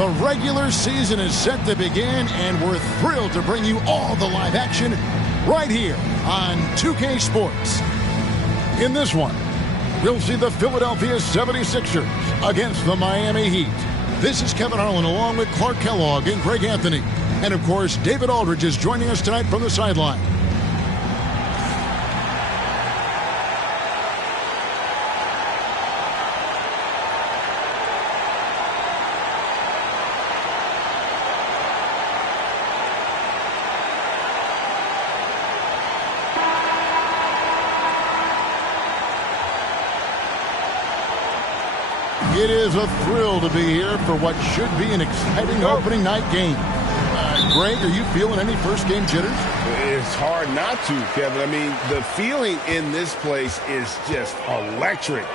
The regular season is set to begin, and we're thrilled to bring you all the live action right here on 2K Sports. In this one, we'll see the Philadelphia 76ers against the Miami Heat. This is Kevin Harlan along with Clark Kellogg and Greg Anthony. And, of course, David Aldridge is joining us tonight from the sideline. It is a thrill to be here for what should be an exciting opening night game. Greg, are you feeling any first game jitters? It's hard not to, Kevin. I mean, the feeling in this place is just electric.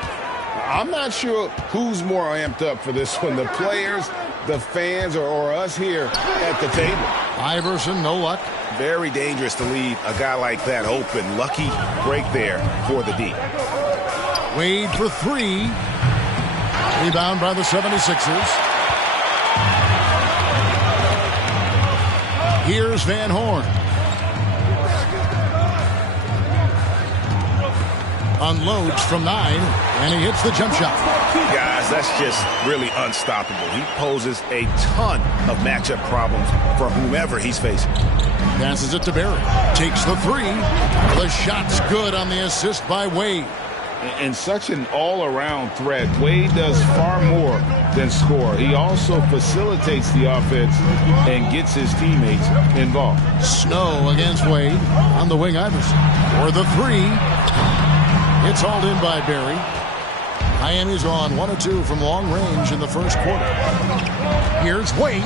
I'm not sure who's more amped up for this one, the players, the fans, or us here at the table. Iverson, no luck. Very dangerous to leave a guy like that open. Lucky break there for the D. Wade for three. Rebound by the 76ers. Here's Van Horn. Unloads from 9, and he hits the jump shot. Guys, that's just really unstoppable. He poses a ton of matchup problems for whomever he's facing. Passes it to Barry. Takes the three. The shot's good on the assist by Wade. And such an all-around threat. Wade does far more than score. He also facilitates the offense and gets his teammates involved. Snow against Wade. On the wing, Iverson. For the three. It's hauled in by Barry. Miami's on 1 of 2 from long range in the first quarter. Here's Wade.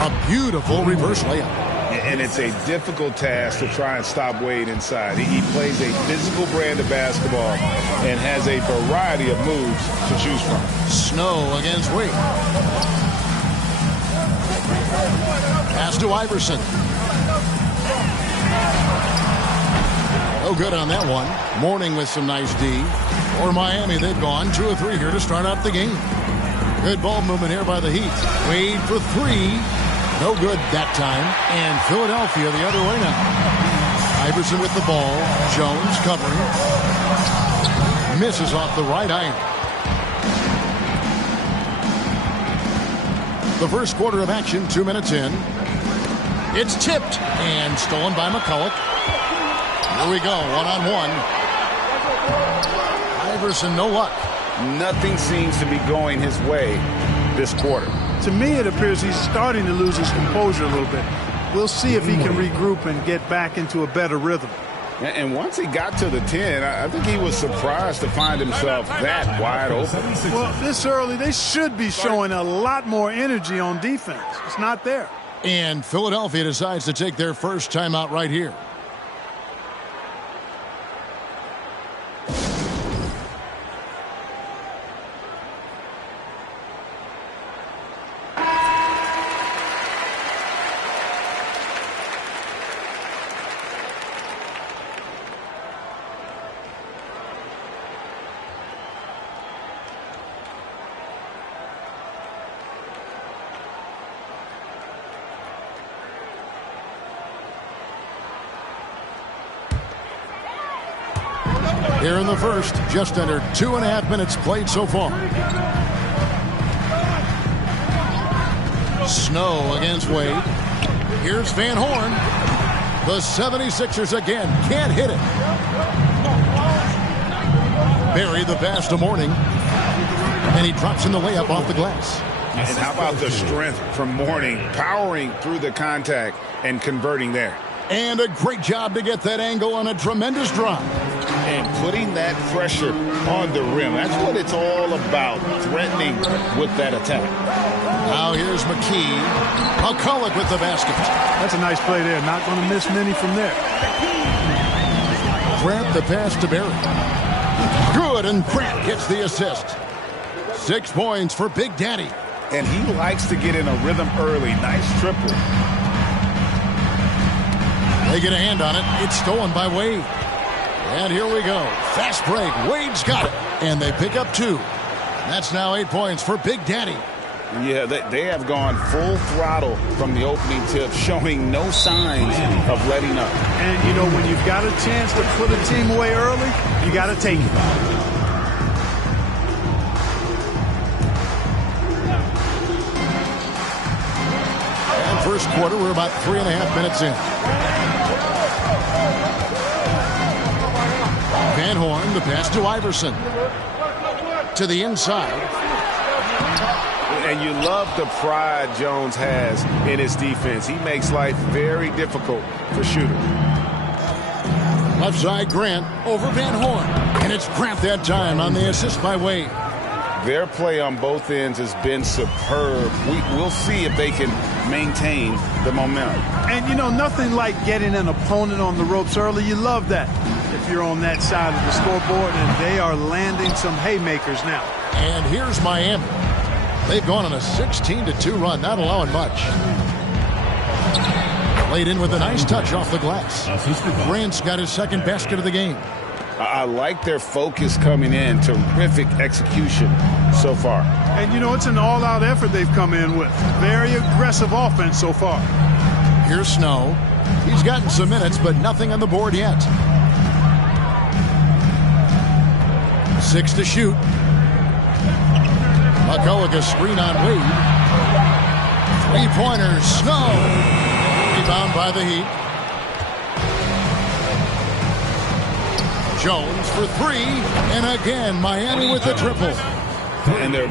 A beautiful reverse layup. And it's a difficult task to try and stop Wade inside. He plays a physical brand of basketball and has a variety of moves to choose from. Snow against Wade. Pass to Iverson. No good on that one. Mourning with some nice D. For Miami, they've gone 2 of 3 here to start out the game. Good ball movement here by the Heat. Wade for three. No good that time. And Philadelphia the other way now. Iverson with the ball. Jones covering. Misses off the right iron. The first quarter of action, 2 minutes in. It's tipped and stolen by McCulloch. Here we go, one-on-one. Iverson, no luck. Nothing seems to be going his way this quarter. To me, it appears he's starting to lose his composure a little bit. We'll see if he can regroup and get back into a better rhythm. And once he got to the 10, I think he was surprised to find himself that wide open. Well, this early, they should be showing a lot more energy on defense. It's not there. And Philadelphia decides to take their first timeout right here. Here in the first, just under 2.5 minutes played so far. Snow against Wade. Here's Van Horn. The 76ers again can't hit it. Barry the pass to Mourning. And he drops in the layup off the glass. And how about the strength from Mourning, powering through the contact and converting there. And a great job to get that angle on a tremendous drop. And putting that pressure on the rim. That's what it's all about, threatening with that attack. Now here's McKee. McCulloch with the basket. That's a nice play there. Not going to miss many from there. Grant the pass to Barry. Good, and Grant gets the assist. 6 points for Big Daddy. And he likes to get in a rhythm early. Nice triple. They get a hand on it. It's stolen by Wade. And here we go. Fast break. Wade's got it. And they pick up 2. That's now 8 points for Big Daddy. Yeah, they have gone full throttle from the opening tip, showing no signs of letting up. And, you know, when you've got a chance to put a team away early, you got to take it. And first quarter, we're about 3.5 minutes in. Van Horn, the pass to Iverson. To the inside. And you love the pride Jones has in his defense. He makes life very difficult for Shooter. Left side, Grant over Van Horn. And it's Grant that time on the assist by Wade. Their play on both ends has been superb. We'll see if they can maintain the momentum. And, you know, nothing like getting an opponent on the ropes early. You love that if you're on that side of the scoreboard, and they are landing some haymakers now. And here's Miami. They've gone on a 16-2 run, not allowing much. Played in with a nice touch off the glass. Grant's got his second basket of the game. I like their focus coming in. Terrific execution so far. And, you know, it's an all-out effort they've come in with. Very aggressive offense so far. Here's Snow. He's gotten some minutes, but nothing on the board yet. 6 to shoot. McCulloch, a screen on Wade. Three-pointers, Snow. Rebound by the Heat. Jones for three, and again, Miami with the triple. And they're...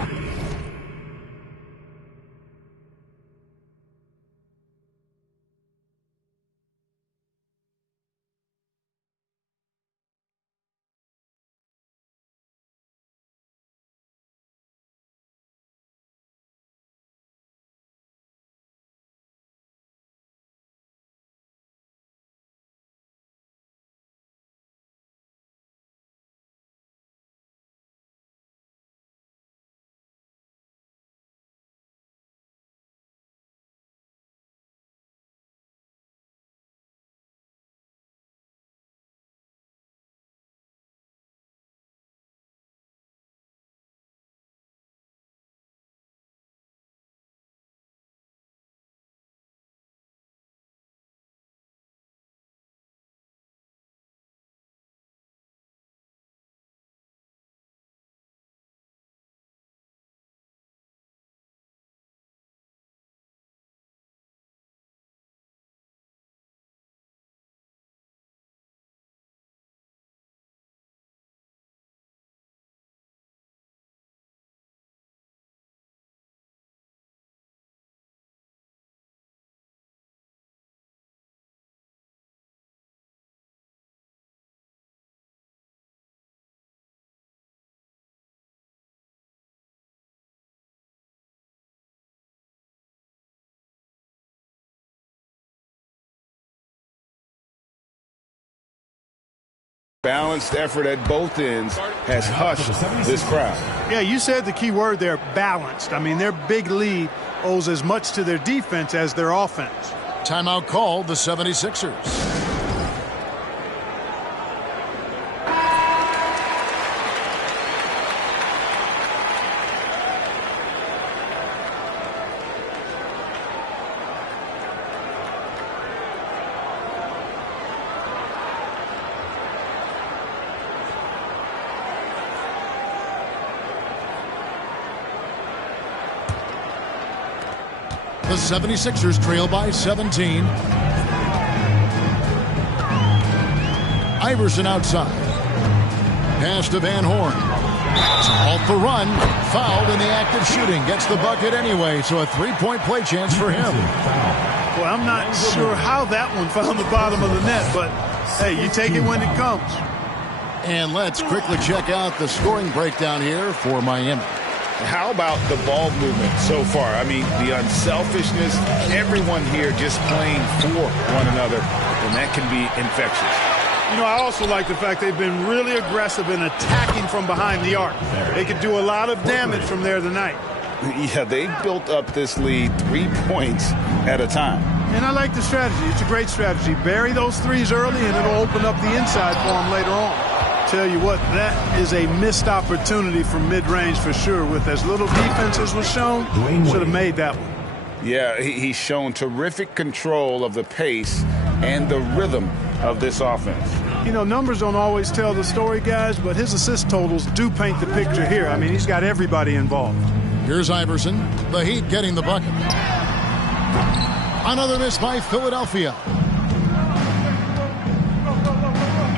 Balanced effort at both ends has hushed this crowd. Yeah, you said the key word there, balanced. I mean, their big lead owes as much to their defense as their offense. Timeout called the 76ers. The 76ers trail by 17. Iverson outside. Pass to Van Horn. To halt the run. Fouled in the act of shooting. Gets the bucket anyway, so a three-point play chance for him. Well, I'm not sure how that one found the bottom of the net, but, hey, you take it when it comes. And let's quickly check out the scoring breakdown here for Miami. How about the ball movement so far? I mean, the unselfishness, everyone here just playing for one another, and that can be infectious. You know, I also like the fact they've been really aggressive in attacking from behind the arc. They could do a lot of damage from there tonight. Yeah, they've built up this lead 3 points at a time. And I like the strategy. It's a great strategy. Bury those threes early, and it'll open up the inside for them later on. Tell you what, that is a missed opportunity from mid-range for sure. With as little defense as was shown, should have made that one. Yeah, he's shown terrific control of the pace and the rhythm of this offense. You know, numbers don't always tell the story, guys, but his assist totals do paint the picture here. I mean, he's got everybody involved. Here's Iverson. The Heat getting the bucket. Another miss by Philadelphia.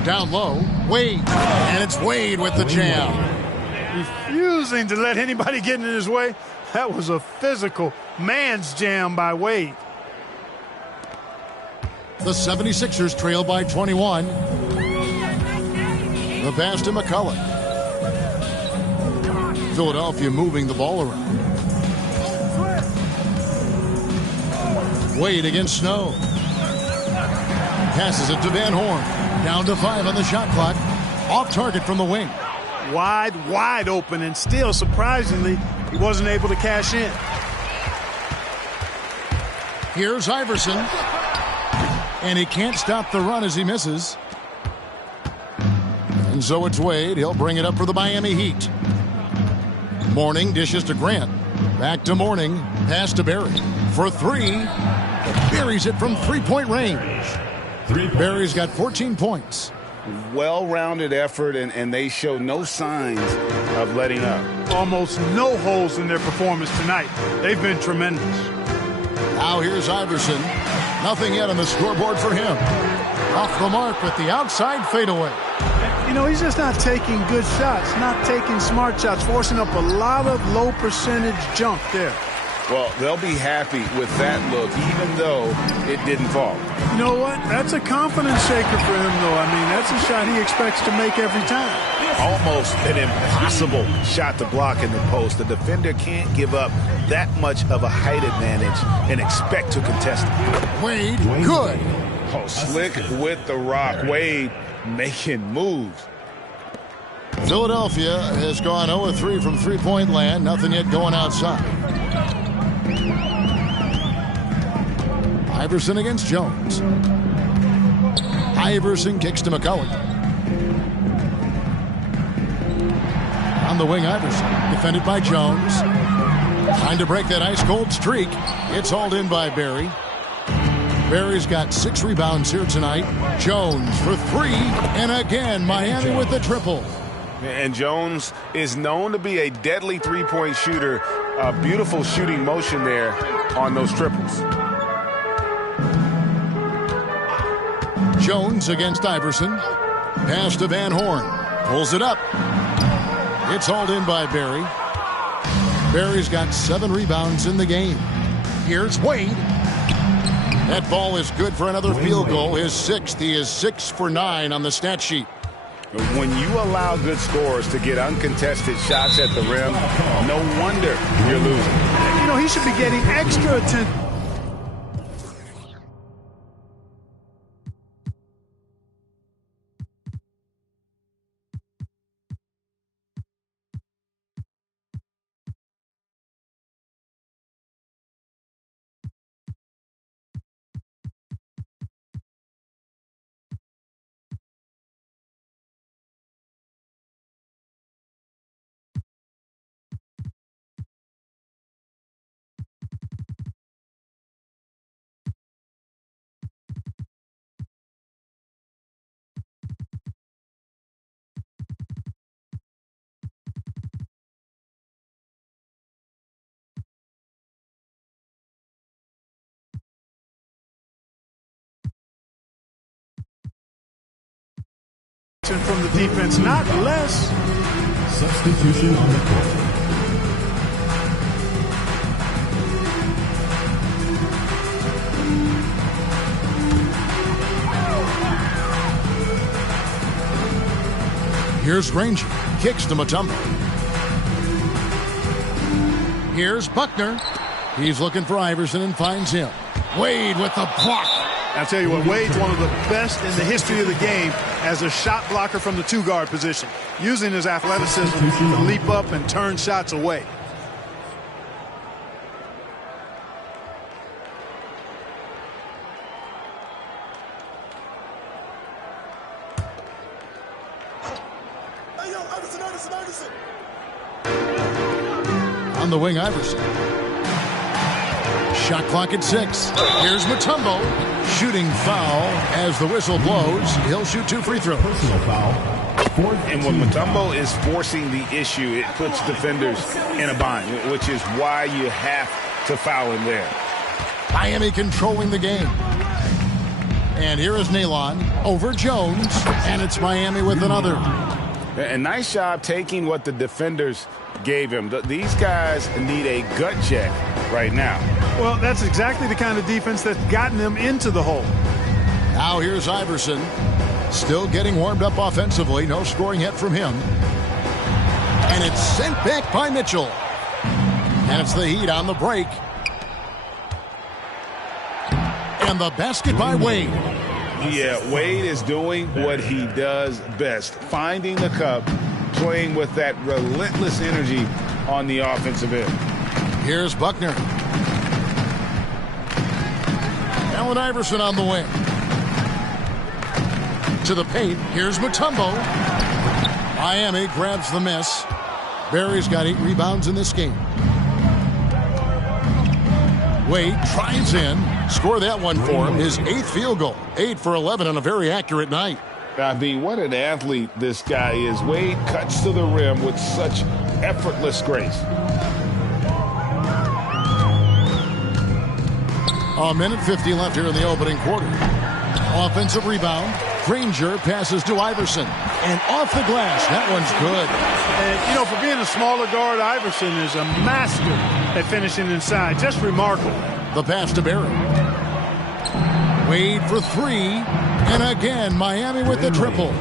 Down low, Wade. And it's Wade with the jam. Refusing to let anybody get in his way. That was a physical man's jam by Wade. The 76ers trail by 21. The pass to McCullough. Philadelphia moving the ball around. Wade against Snow. Passes it to Van Horn. Down to 5 on the shot clock. Off target from the wing. Wide open, and still, surprisingly, he wasn't able to cash in. Here's Iverson. And he can't stop the run as he misses. And so it's Wade. He'll bring it up for the Miami Heat. Mourning dishes to Grant. Back to Mourning. Pass to Barry. For 3. Barry's it from three-point range. Barry's got 14 points. Well-rounded effort, and they show no signs of letting up. Almost no holes in their performance tonight. They've been tremendous. Now here's Iverson. Nothing yet on the scoreboard for him. Off the mark with the outside fadeaway. You know, he's just not taking good shots, not taking smart shots, forcing up a lot of low percentage jump there. Well, they'll be happy with that look, even though it didn't fall. You know what? That's a confidence shaker for him, though. I mean, that's a shot he expects to make every time. Almost an impossible shot to block in the post. The defender can't give up that much of a height advantage and expect to contest it. Wade, good. Oh, slick with the rock. Wade making moves. Philadelphia has gone 0-3 from three-point land. Nothing yet going outside. Iverson against Jones. Iverson kicks to McCullough. On the wing, Iverson. Defended by Jones. Trying to break that ice-cold streak. It's hauled in by Barry. Barry's got 6 rebounds here tonight. Jones for 3. And again, Miami with the triple. And Jones is known to be a deadly three-point shooter. A beautiful shooting motion there on those triples. Jones against Iverson. Pass to Van Horn. Pulls it up. It's hauled in by Barry. Barry's got 7 rebounds in the game. Here's Wade. That ball is good for another field goal. His 6th. He is 6 for 9 on the stat sheet. When you allow good scorers to get uncontested shots at the rim, no wonder you're losing. You know, he should be getting extra attention. From the defense, not less. Substitution on the court. Here's Granger. Kicks to Mutombo. Here's Buckner. He's looking for Iverson and finds him. Wade with the block. I'll tell you what, Wade's one of the best in the history of the game as a shot blocker from the 2-guard position, using his athleticism to leap up and turn shots away. On the wing, Iverson. Shot clock at 6. Here's Mutombo. Shooting foul as the whistle blows. He'll shoot 2 free throws. Personal foul. And when Mutombo is forcing the issue, it puts defenders in a bind, which is why you have to foul him there. Miami controlling the game. And here is Nalon over Jones. And it's Miami with another. A nice job taking what the defenders gave him. These guys need a gut check right now. Well, that's exactly the kind of defense that's gotten them into the hole. Now here's Iverson. Still getting warmed up offensively. No scoring yet from him. And it's sent back by Mitchell. And it's the Heat on the break. And the basket by Wade. Yeah, Wade is doing what he does best. Finding the cup, playing with that relentless energy on the offensive end. Here's Buckner. Allen Iverson on the wing. To the paint. Here's Mutombo. Miami grabs the miss. Barry's got 8 rebounds in this game. Wade drives in. Score that one for him. His 8th field goal. 8 for 11 on a very accurate night. I mean, what an athlete this guy is. Wade cuts to the rim with such effortless grace. A minute 50 left here in the opening quarter. Offensive rebound. Granger passes to Iverson. And off the glass. That one's good. And, you know, for being a smaller guard, Iverson is a master at finishing inside. Just remarkable. The pass to Barry. Wade for 3. And again, Miami with the triple.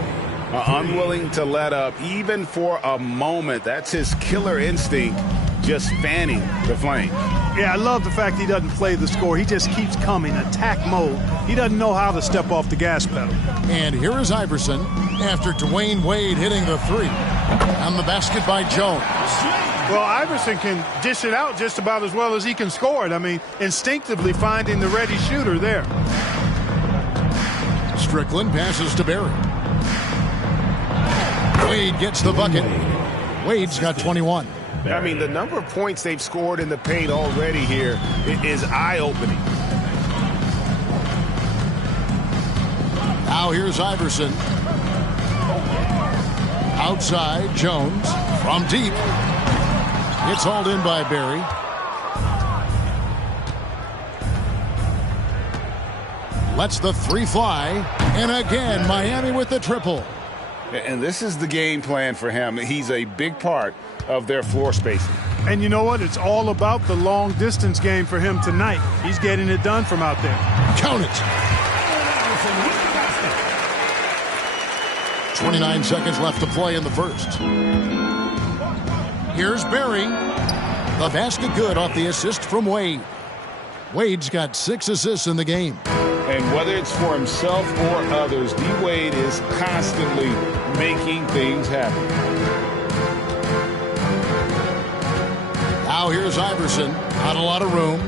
Unwilling to let up even for a moment. That's his killer instinct, just fanning the flame. Yeah, I love the fact he doesn't play the score. He just keeps coming, attack mode. He doesn't know how to step off the gas pedal. And here is Iverson after Dwayne Wade hitting the 3. On the basket by Jones. Well, Iverson can dish it out just about as well as he can score it. I mean, instinctively finding the ready shooter there. Strickland passes to Barry. Wade gets the bucket. Wade's got 21. I mean, the number of points they've scored in the paint already here is eye-opening. Now here's Iverson. Outside, Jones from deep. It's hauled in by Barry. Lets the 3 fly. And again, Miami with the triple. And this is the game plan for him. He's a big part of their floor spacing. And you know what? It's all about the long distance game for him tonight. He's getting it done from out there. Count it. 29 seconds left to play in the first. Here's Barry. The basket good off the assist from Wade. Wade's got 6 assists in the game. And whether it's for himself or others, D. Wade is constantly making things happen. Now here's Iverson. Not a lot of room.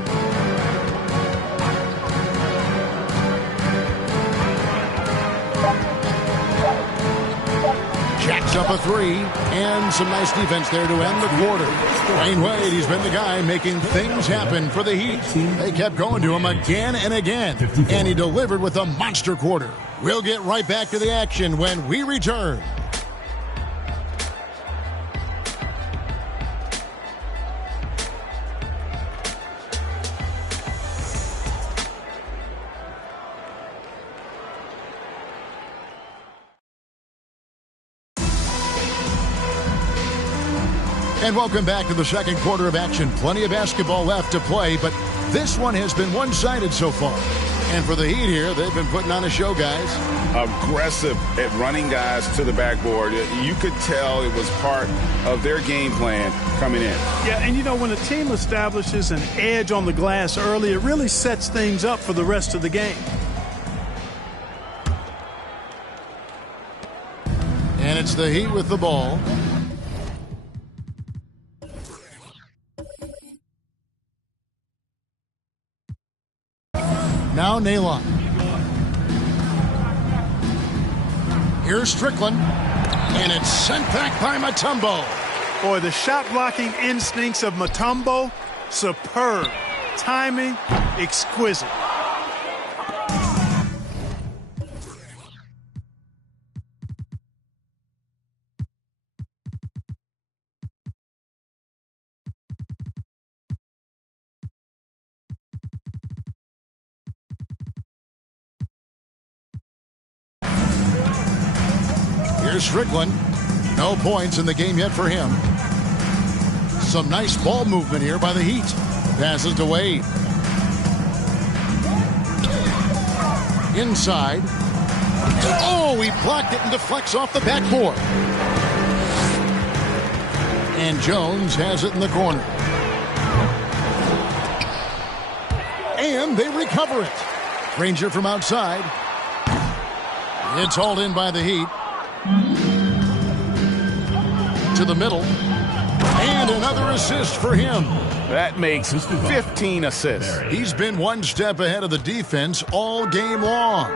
Jacks up a 3. And some nice defense there to end the quarter. Dwayne Wade, he's been the guy making things happen for the Heat. They kept going to him again and again. And he delivered with a monster quarter. We'll get right back to the action when we return. And welcome back to the second quarter of action. Plenty of basketball left to play, but this one has been one-sided so far. And for the Heat here, they've been putting on a show, guys. Aggressive at running guys to the backboard. You could tell it was part of their game plan coming in. Yeah, and you know, when a team establishes an edge on the glass early, it really sets things up for the rest of the game. And it's the Heat with the ball. Now Nalon. Here's Strickland. And it's sent back by Mutombo. Boy, the shot blocking instincts of Mutombo, superb. Timing, exquisite. Here's Strickland. No points in the game yet for him. Some nice ball movement here by the Heat. Passes to Wade. Inside. Oh, he blocked it and deflects off the backboard. And Jones has it in the corner. And they recover it. Granger from outside. It's hauled in by the Heat. To the middle. And another assist for him. That makes 15 assists. He's been one step ahead of the defense all game long.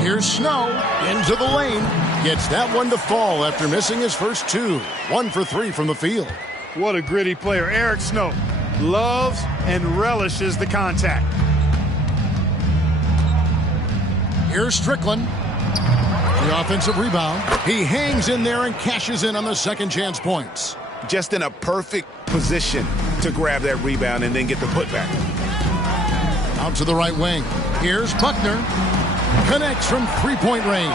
Here's Snow into the lane. Gets that one to fall after missing his first two. 1 for 3 from the field. What a gritty player. Eric Snow loves and relishes the contact. Here's Strickland. The offensive rebound. He hangs in there and cashes in on the second chance points. Just in a perfect position to grab that rebound and then get the putback. Out to the right wing. Here's Buckner. Connects from three-point range.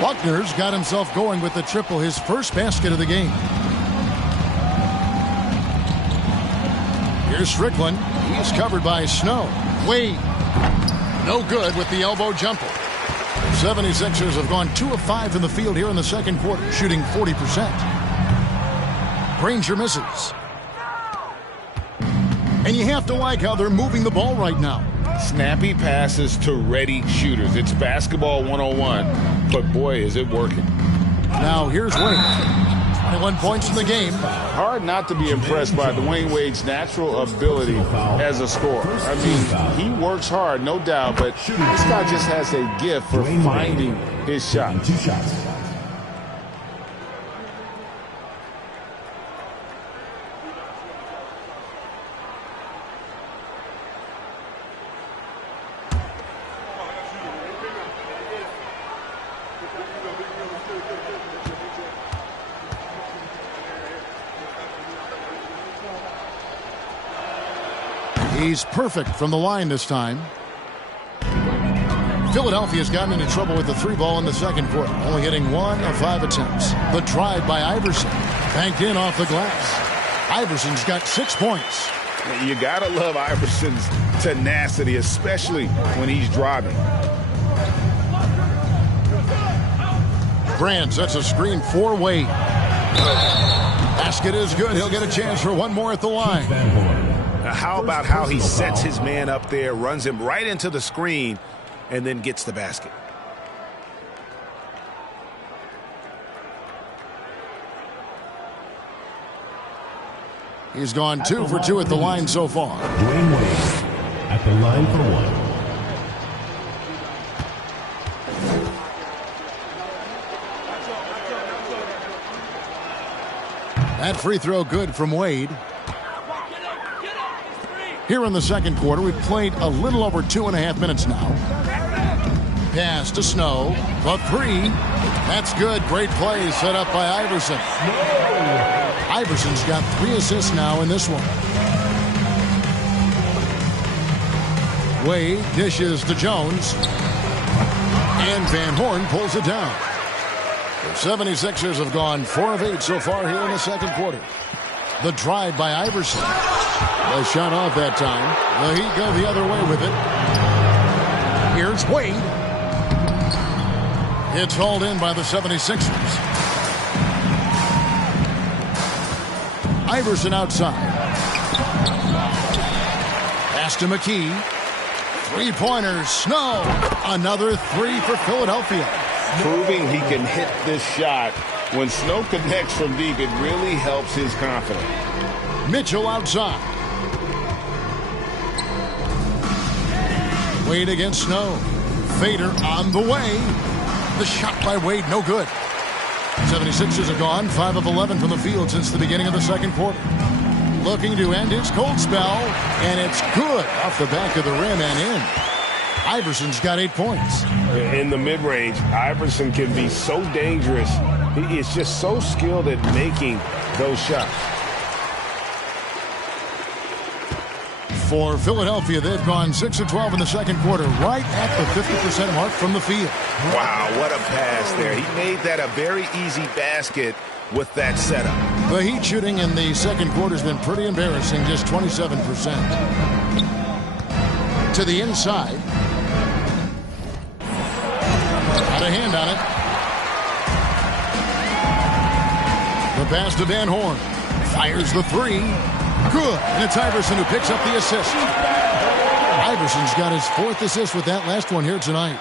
Buckner's got himself going with the triple, his first basket of the game. Here's Strickland. He's covered by Snow. Wade. No good with the elbow jumper. 76ers have gone 2 of 5 in the field here in the second quarter, shooting 40%. Granger misses. And you have to like how they're moving the ball right now. Snappy passes to ready shooters. It's basketball 101, but boy, is it working. Now here's Wade. 21 points in the game. Hard not to be impressed by Dwayne Wade's natural ability as a scorer. I mean, he works hard, no doubt, but this guy just has a gift for finding his shot. 2 shots. He's perfect from the line this time. Philadelphia's gotten into trouble with the 3 ball in the second quarter, only hitting 1 of 5 attempts. The drive by Iverson, banked in off the glass. Iverson's got 6 points. You gotta love Iverson's tenacity, especially when he's driving. Brand sets a screen for Wade. Basket is good. He'll get a chance for one more at the line. How about how he sets his man up there, runs him right into the screen, and then gets the basket. He's gone 2 for 2 at the line so far. Dwayne Wade at the line for 1. That free throw good from Wade. Here in the second quarter, we've played a little over 2.5 minutes now. Pass to Snow. The 3. That's good. Great play set up by Iverson. Iverson's got 3 assists now in this one. Wade dishes to Jones. And Van Horn pulls it down. The 76ers have gone 4 of 8 so far here in the second quarter. The drive by Iverson. The shot off that time. The Heat go the other way with it. Here's Wade. It's hauled in by the 76ers. Iverson outside. Pass to McKee. 3-pointers. Snow. Another 3 for Philadelphia. Proving he can hit this shot. When Snow connects from deep, it really helps his confidence. Mitchell outside. Wade against Snow. Fader on the way. The shot by Wade, no good. 76ers are gone, 5 of 11 from the field since the beginning of the second quarter. Looking to end his cold spell, and it's good off the back of the rim and in. Iverson's got 8 points. In the mid-range, Iverson can be so dangerous. He is just so skilled at making those shots. For Philadelphia, they've gone 6 of 12 in the second quarter, right at the 50% mark from the field. Wow, what a pass there. He made that a very easy basket with that setup. The Heat shooting in the second quarter has been pretty embarrassing, just 27%. To the inside. Got a hand on it. The pass to Van Horn. Fires the three. Good. And it's Iverson who picks up the assist. Iverson's got his 4th assist with that last one here tonight.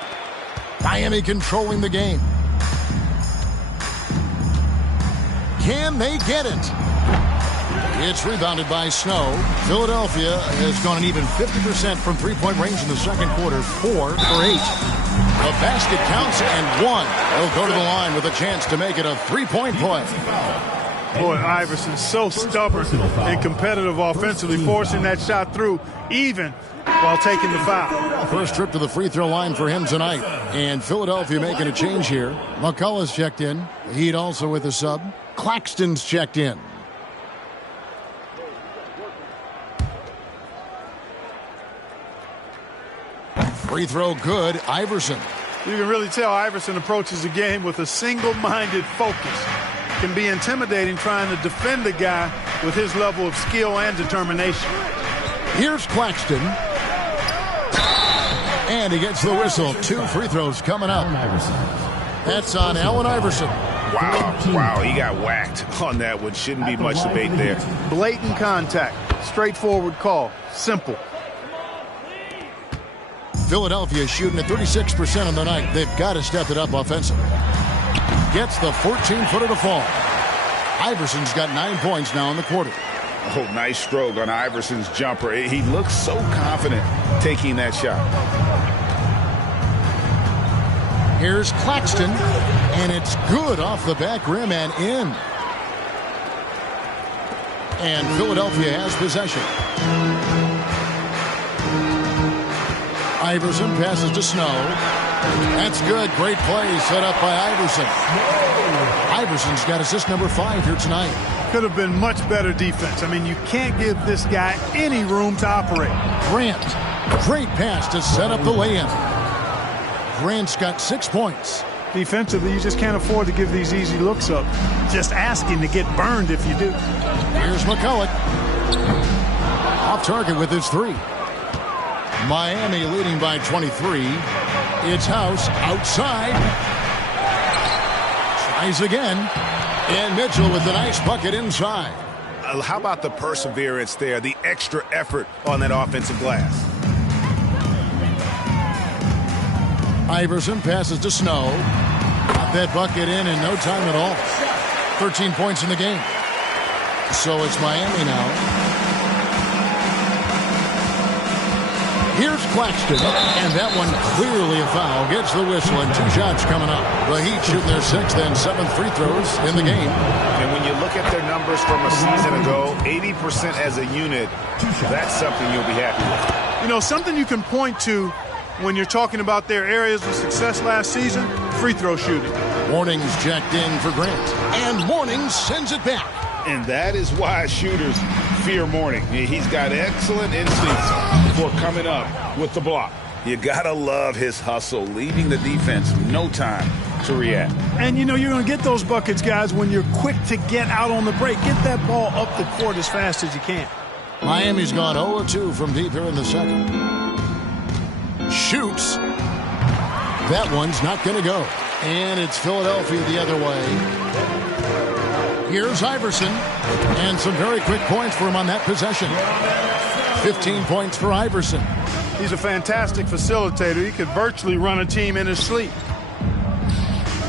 Miami controlling the game. Can they get it? It's rebounded by Snow. Philadelphia has gone an even 50% from three-point range in the second quarter, 4 for 8. The basket counts and 1. They'll go to the line with a chance to make it a three-point play. Boy, Iverson's so stubborn and competitive offensively, forcing that shot through even while taking the foul. First trip to the free throw line for him tonight. And Philadelphia making a change here. McCullough's checked in. The Heat also with a sub. Claxton's checked in. Free throw good. Iverson. You can really tell Iverson approaches the game with a single-minded focus. Can be intimidating trying to defend a guy with his level of skill and determination. Here's Claxton. And he gets the whistle. 2 free throws coming up. That's on Allen Iverson. Wow, he got whacked on that one. Shouldn't be much debate there. Blatant contact. Straightforward call. Simple. Philadelphia shooting at 36% on the night. They've got to step it up offensively. Gets the 14-footer to fall. Iverson's got 9 points now in the quarter. Oh, nice stroke on Iverson's jumper. He looks so confident taking that shot. Here's Claxton, and it's good off the back rim and in. And Philadelphia has possession. Iverson passes to Snow. That's good. Great play set up by Iverson. Iverson's got assist number 5 here tonight. Could have been much better defense. I mean, you can't give this guy any room to operate. Grant. Great pass to set up the lay-in. Grant's got 6 points. Defensively, you just can't afford to give these easy looks up. Just asking to get burned if you do. Here's McCullough. Off target with his 3. Miami leading by 23. It's House outside. Tries again. And Mitchell with the nice bucket inside. How about the perseverance there, the extra effort on that offensive glass? Iverson passes to Snow. Got that bucket in no time at all. 13 points in the game. So it's Miami now. Here's Claxton, and that one clearly a foul. Gets the whistle, and 2 shots coming up. The Heat shooting their 6th and 7th free throws in the game. And when you look at their numbers from a season ago, 80% as a unit, that's something you'll be happy with. You know, something you can point to when you're talking about their areas of success last season, free throw shooting. Warnings checked in for Grant, and Warnings sends it back. And that is why shooters fear Mourning. He's got excellent instincts for coming up with the block. You gotta love his hustle, leaving the defense no time to react. And you know you're going to get those buckets, guys, when you're quick to get out on the break. Get that ball up the court as fast as you can. Miami's gone 0-2 from deep here in the second. Shoots. That one's not going to go. And it's Philadelphia the other way. Here's Iverson, and some very quick points for him on that possession. 15 points for Iverson. He's a fantastic facilitator. He could virtually run a team in his sleep.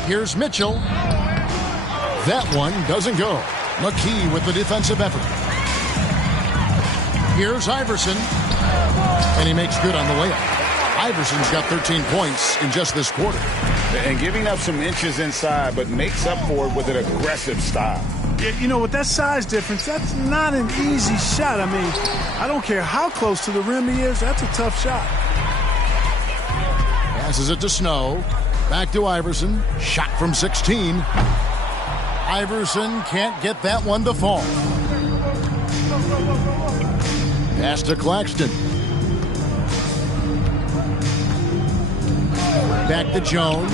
Here's Mitchell. That one doesn't go. McKee with the defensive effort. Here's Iverson, and he makes good on the layup. Iverson's got 13 points in just this quarter. And giving up some inches inside, but makes up for it with an aggressive style. Yeah, you know, with that size difference, that's not an easy shot. I mean, I don't care how close to the rim he is, that's a tough shot. Passes it to Snow. Back to Iverson. Shot from 16. Iverson can't get that one to fall. Pass to Claxton. Back to Jones.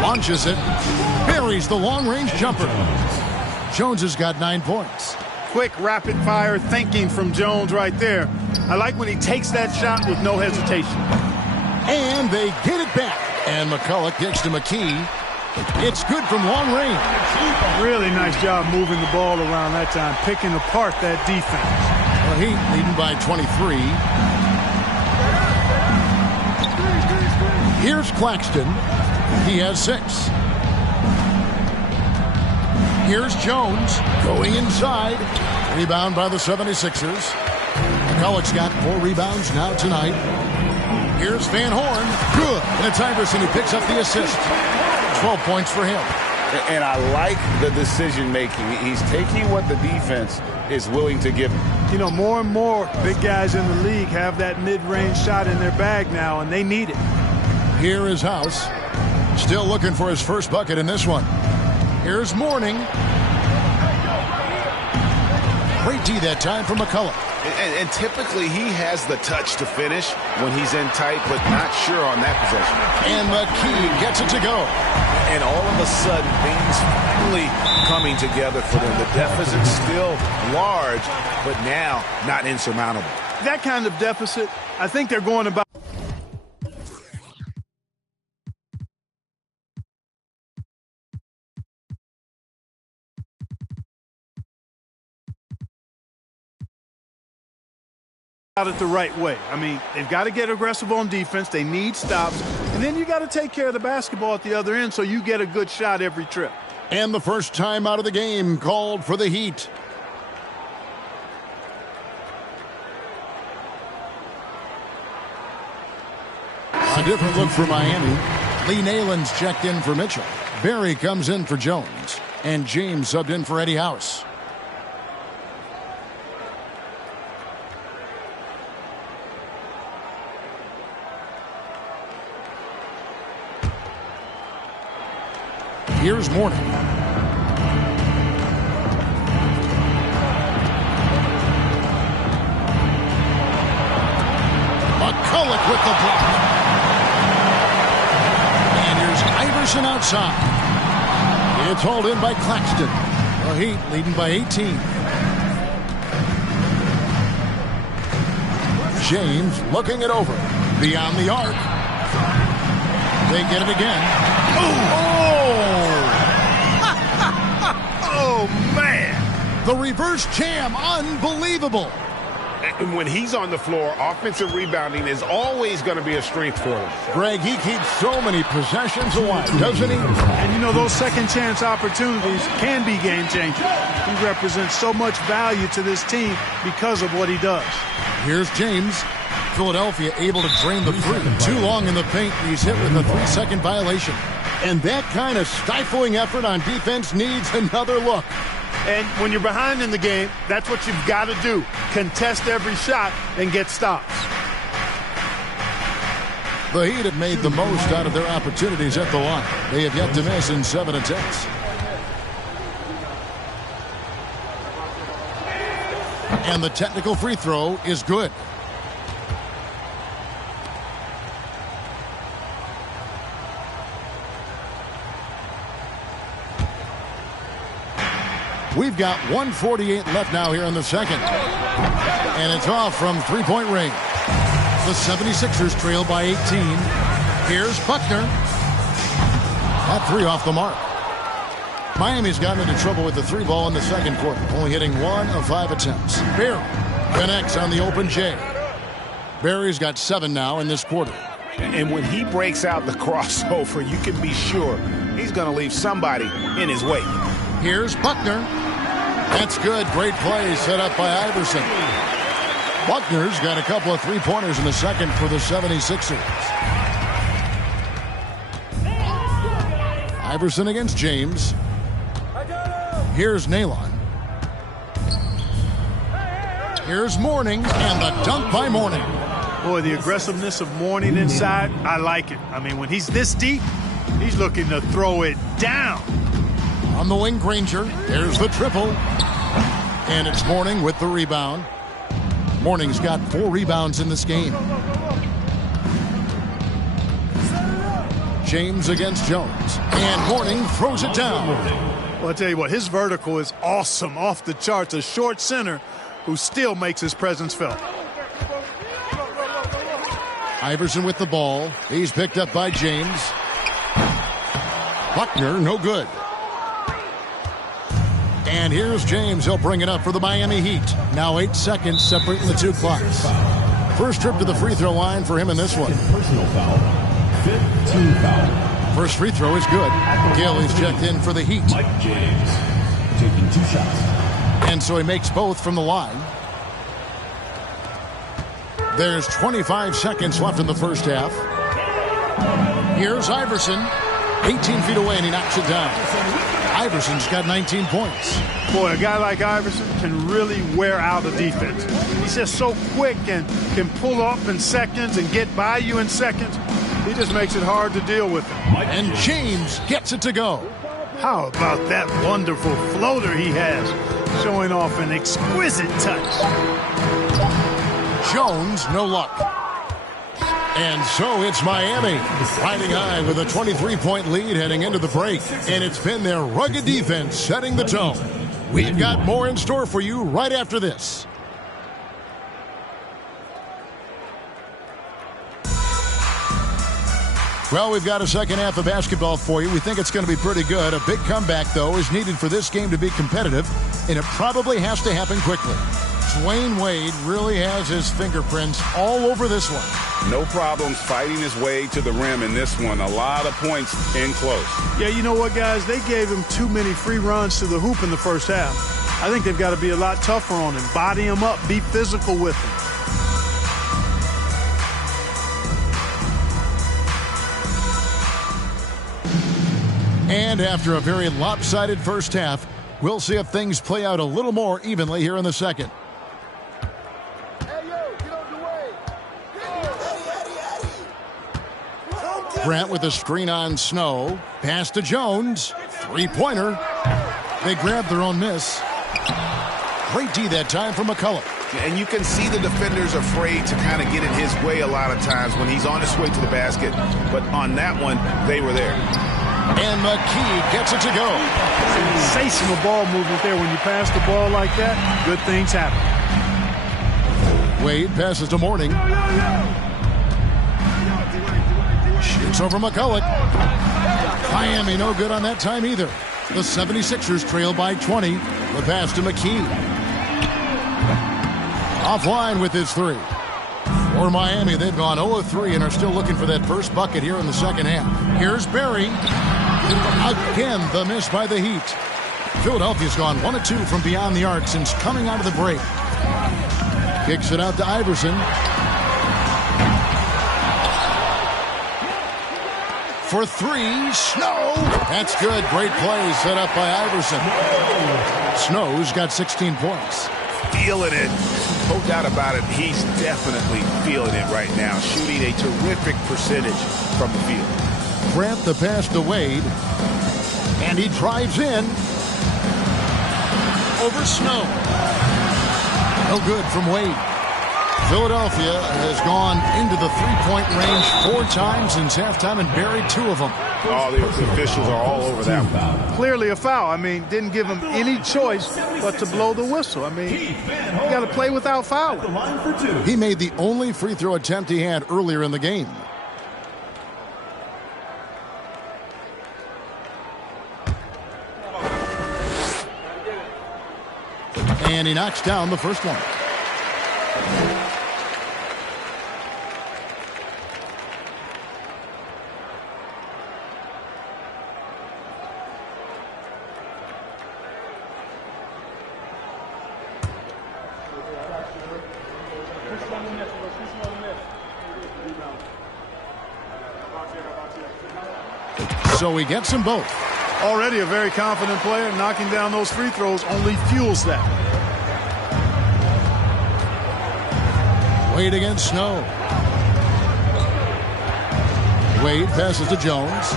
Launches it. Buries the long-range jumper. Jones has got 9 points. Quick, rapid-fire thinking from Jones right there. I like when he takes that shot with no hesitation. And they get it back. And McCulloch kicks to McKee. It's good from long range. Really nice job moving the ball around that time, picking apart that defense. The Heat leading by 23. Here's Claxton. He has 6. Here's Jones going inside. Rebound by the 76ers. McCulloch's got 4 rebounds now tonight. Here's Van Horn. Good. And it's Iverson who picks up the assist. 12 points for him. And I like the decision making. He's taking what the defense is willing to give him. You know, more and more big guys in the league have that mid-range shot in their bag now, and they need it. Here is House. Still looking for his first bucket in this one. Here's Mourning. Great D that time from McCulloch. And typically he has the touch to finish when he's in tight, but not sure on that possession. And McKee gets it to go. And all of a sudden, things finally coming together for them. The deficit's still large, but now not insurmountable. That kind of deficit, I think they're going about it the right way. I mean, they've got to get aggressive on defense. They need stops. And then you got to take care of the basketball at the other end so you get a good shot every trip. And the first time out of the game called for the Heat. A different look for Miami. Lee Nayland's checked in for Mitchell. Barry comes in for Jones. And James subbed in for Eddie House. Here's Mourning. McCulloch with the block. And here's Iverson outside. It's hauled in by Claxton. The Heat leading by 18. James looking it over. Beyond the arc. They get it again. Oh, man. The reverse jam, unbelievable. And when he's on the floor, offensive rebounding is always going to be a strength for him. Greg, he keeps so many possessions alive, doesn't he? And you know, those second chance opportunities can be game changers. He represents so much value to this team because of what he does. Here's James. Philadelphia able to drain the three. Too long in the paint. He's hit with a 3-second violation. And that kind of stifling effort on defense needs another look. And when you're behind in the game, that's what you've got to do. Contest every shot and get stops. The Heat have made the most out of their opportunities at the line. They have yet to miss in 7 attempts. And the technical free throw is good. We've got 1:48 left now here in the second. And it's off from three-point range. The 76ers trail by 18. Here's Buckner. That three off the mark. Miami's gotten into trouble with the three ball in the second quarter, only hitting 1 of 5 attempts. Barry connects on the open J. Barry's got 7 now in this quarter. And when he breaks out the crossover, you can be sure he's going to leave somebody in his way. Here's Buckner. That's good. Great play set up by Iverson. Buckner's got a couple of three-pointers in the second for the 76ers. Iverson against James. Here's Nalon. Here's Mourning, and the dunk by Mourning. Boy, the aggressiveness of Mourning inside, I like it. I mean, when he's this deep, he's looking to throw it down. On the wing, Granger. There's the triple. And it's Mourning with the rebound. Mourning's got 4 rebounds in this game. James against Jones. And Mourning throws it down. Well, I'll tell you what, his vertical is awesome, off the charts. A short center who still makes his presence felt. Iverson with the ball. He's picked up by James. Buckner, no good. And here's James. He'll bring it up for the Miami Heat. Now 8 seconds separating the 2 clocks. First trip to the free throw line for him in this one. Personal foul. 15 foul. First free throw is good. Gill is checked in for the Heat. Mike James taking 2 shots. And so he makes both from the line. There's 25 seconds left in the first half. Here's Iverson. 18 feet away, and he knocks it down. Iverson's got 19 points. Boy, a guy like Iverson can really wear out a defense. He's just so quick and can pull up in seconds and get by you in seconds. He just makes it hard to deal with him. And James gets it to go. How about that wonderful floater he has, showing off an exquisite touch. Jones, no luck. And so it's Miami, riding high with a 23-point lead heading into the break. And it's been their rugged defense setting the tone. We've got more in store for you right after this. Well, we've got a second half of basketball for you. We think it's going to be pretty good. A big comeback, though, is needed for this game to be competitive, and it probably has to happen quickly. Dwayne Wade really has his fingerprints all over this one. No problems fighting his way to the rim in this one. A lot of points in close. Yeah, you know what, guys? They gave him too many free runs to the hoop in the first half. I think they've got to be a lot tougher on him. Body him up. Be physical with him. And after a very lopsided first half, we'll see if things play out a little more evenly here in the second. Grant with a screen on Snow. Pass to Jones. Three-pointer. They grab their own miss. Great D that time from McCullough. And you can see the defenders afraid to kind of get in his way a lot of times when he's on his way to the basket. But on that one, they were there. And McKee gets it to go. Sensational ball movement there. When you pass the ball like that, good things happen. Wade passes to Mourning. Shoots over McCullough. Miami no good on that time either. The 76ers trail by 20. The pass to McKee. Offline with his 3. For Miami, they've gone 0 of 3 and are still looking for that first bucket here in the second half. Here's Barry. Again, the miss by the Heat. Philadelphia's gone 1 of 2 from beyond the arc since coming out of the break. Kicks it out to Iverson. For 3, Snow. That's good. Great play set up by Iverson. Snow's got 16 points. Feeling it. No doubt about it. He's definitely feeling it right now. Shooting a terrific percentage from the field. Grant the pass to Wade. And he drives in. Over Snow. No good from Wade. Philadelphia has gone into the three-point range 4 times since halftime and buried 2 of them. All the officials are all over that one. Clearly a foul. I mean, didn't give him any choice but to blow the whistle. I mean, you got to play without fouling. He made the only free throw attempt he had earlier in the game. And he knocks down the first one. So he gets them both. Already a very confident player. Knocking down those free throws only fuels that. Wade against Snow. Wade passes to Jones.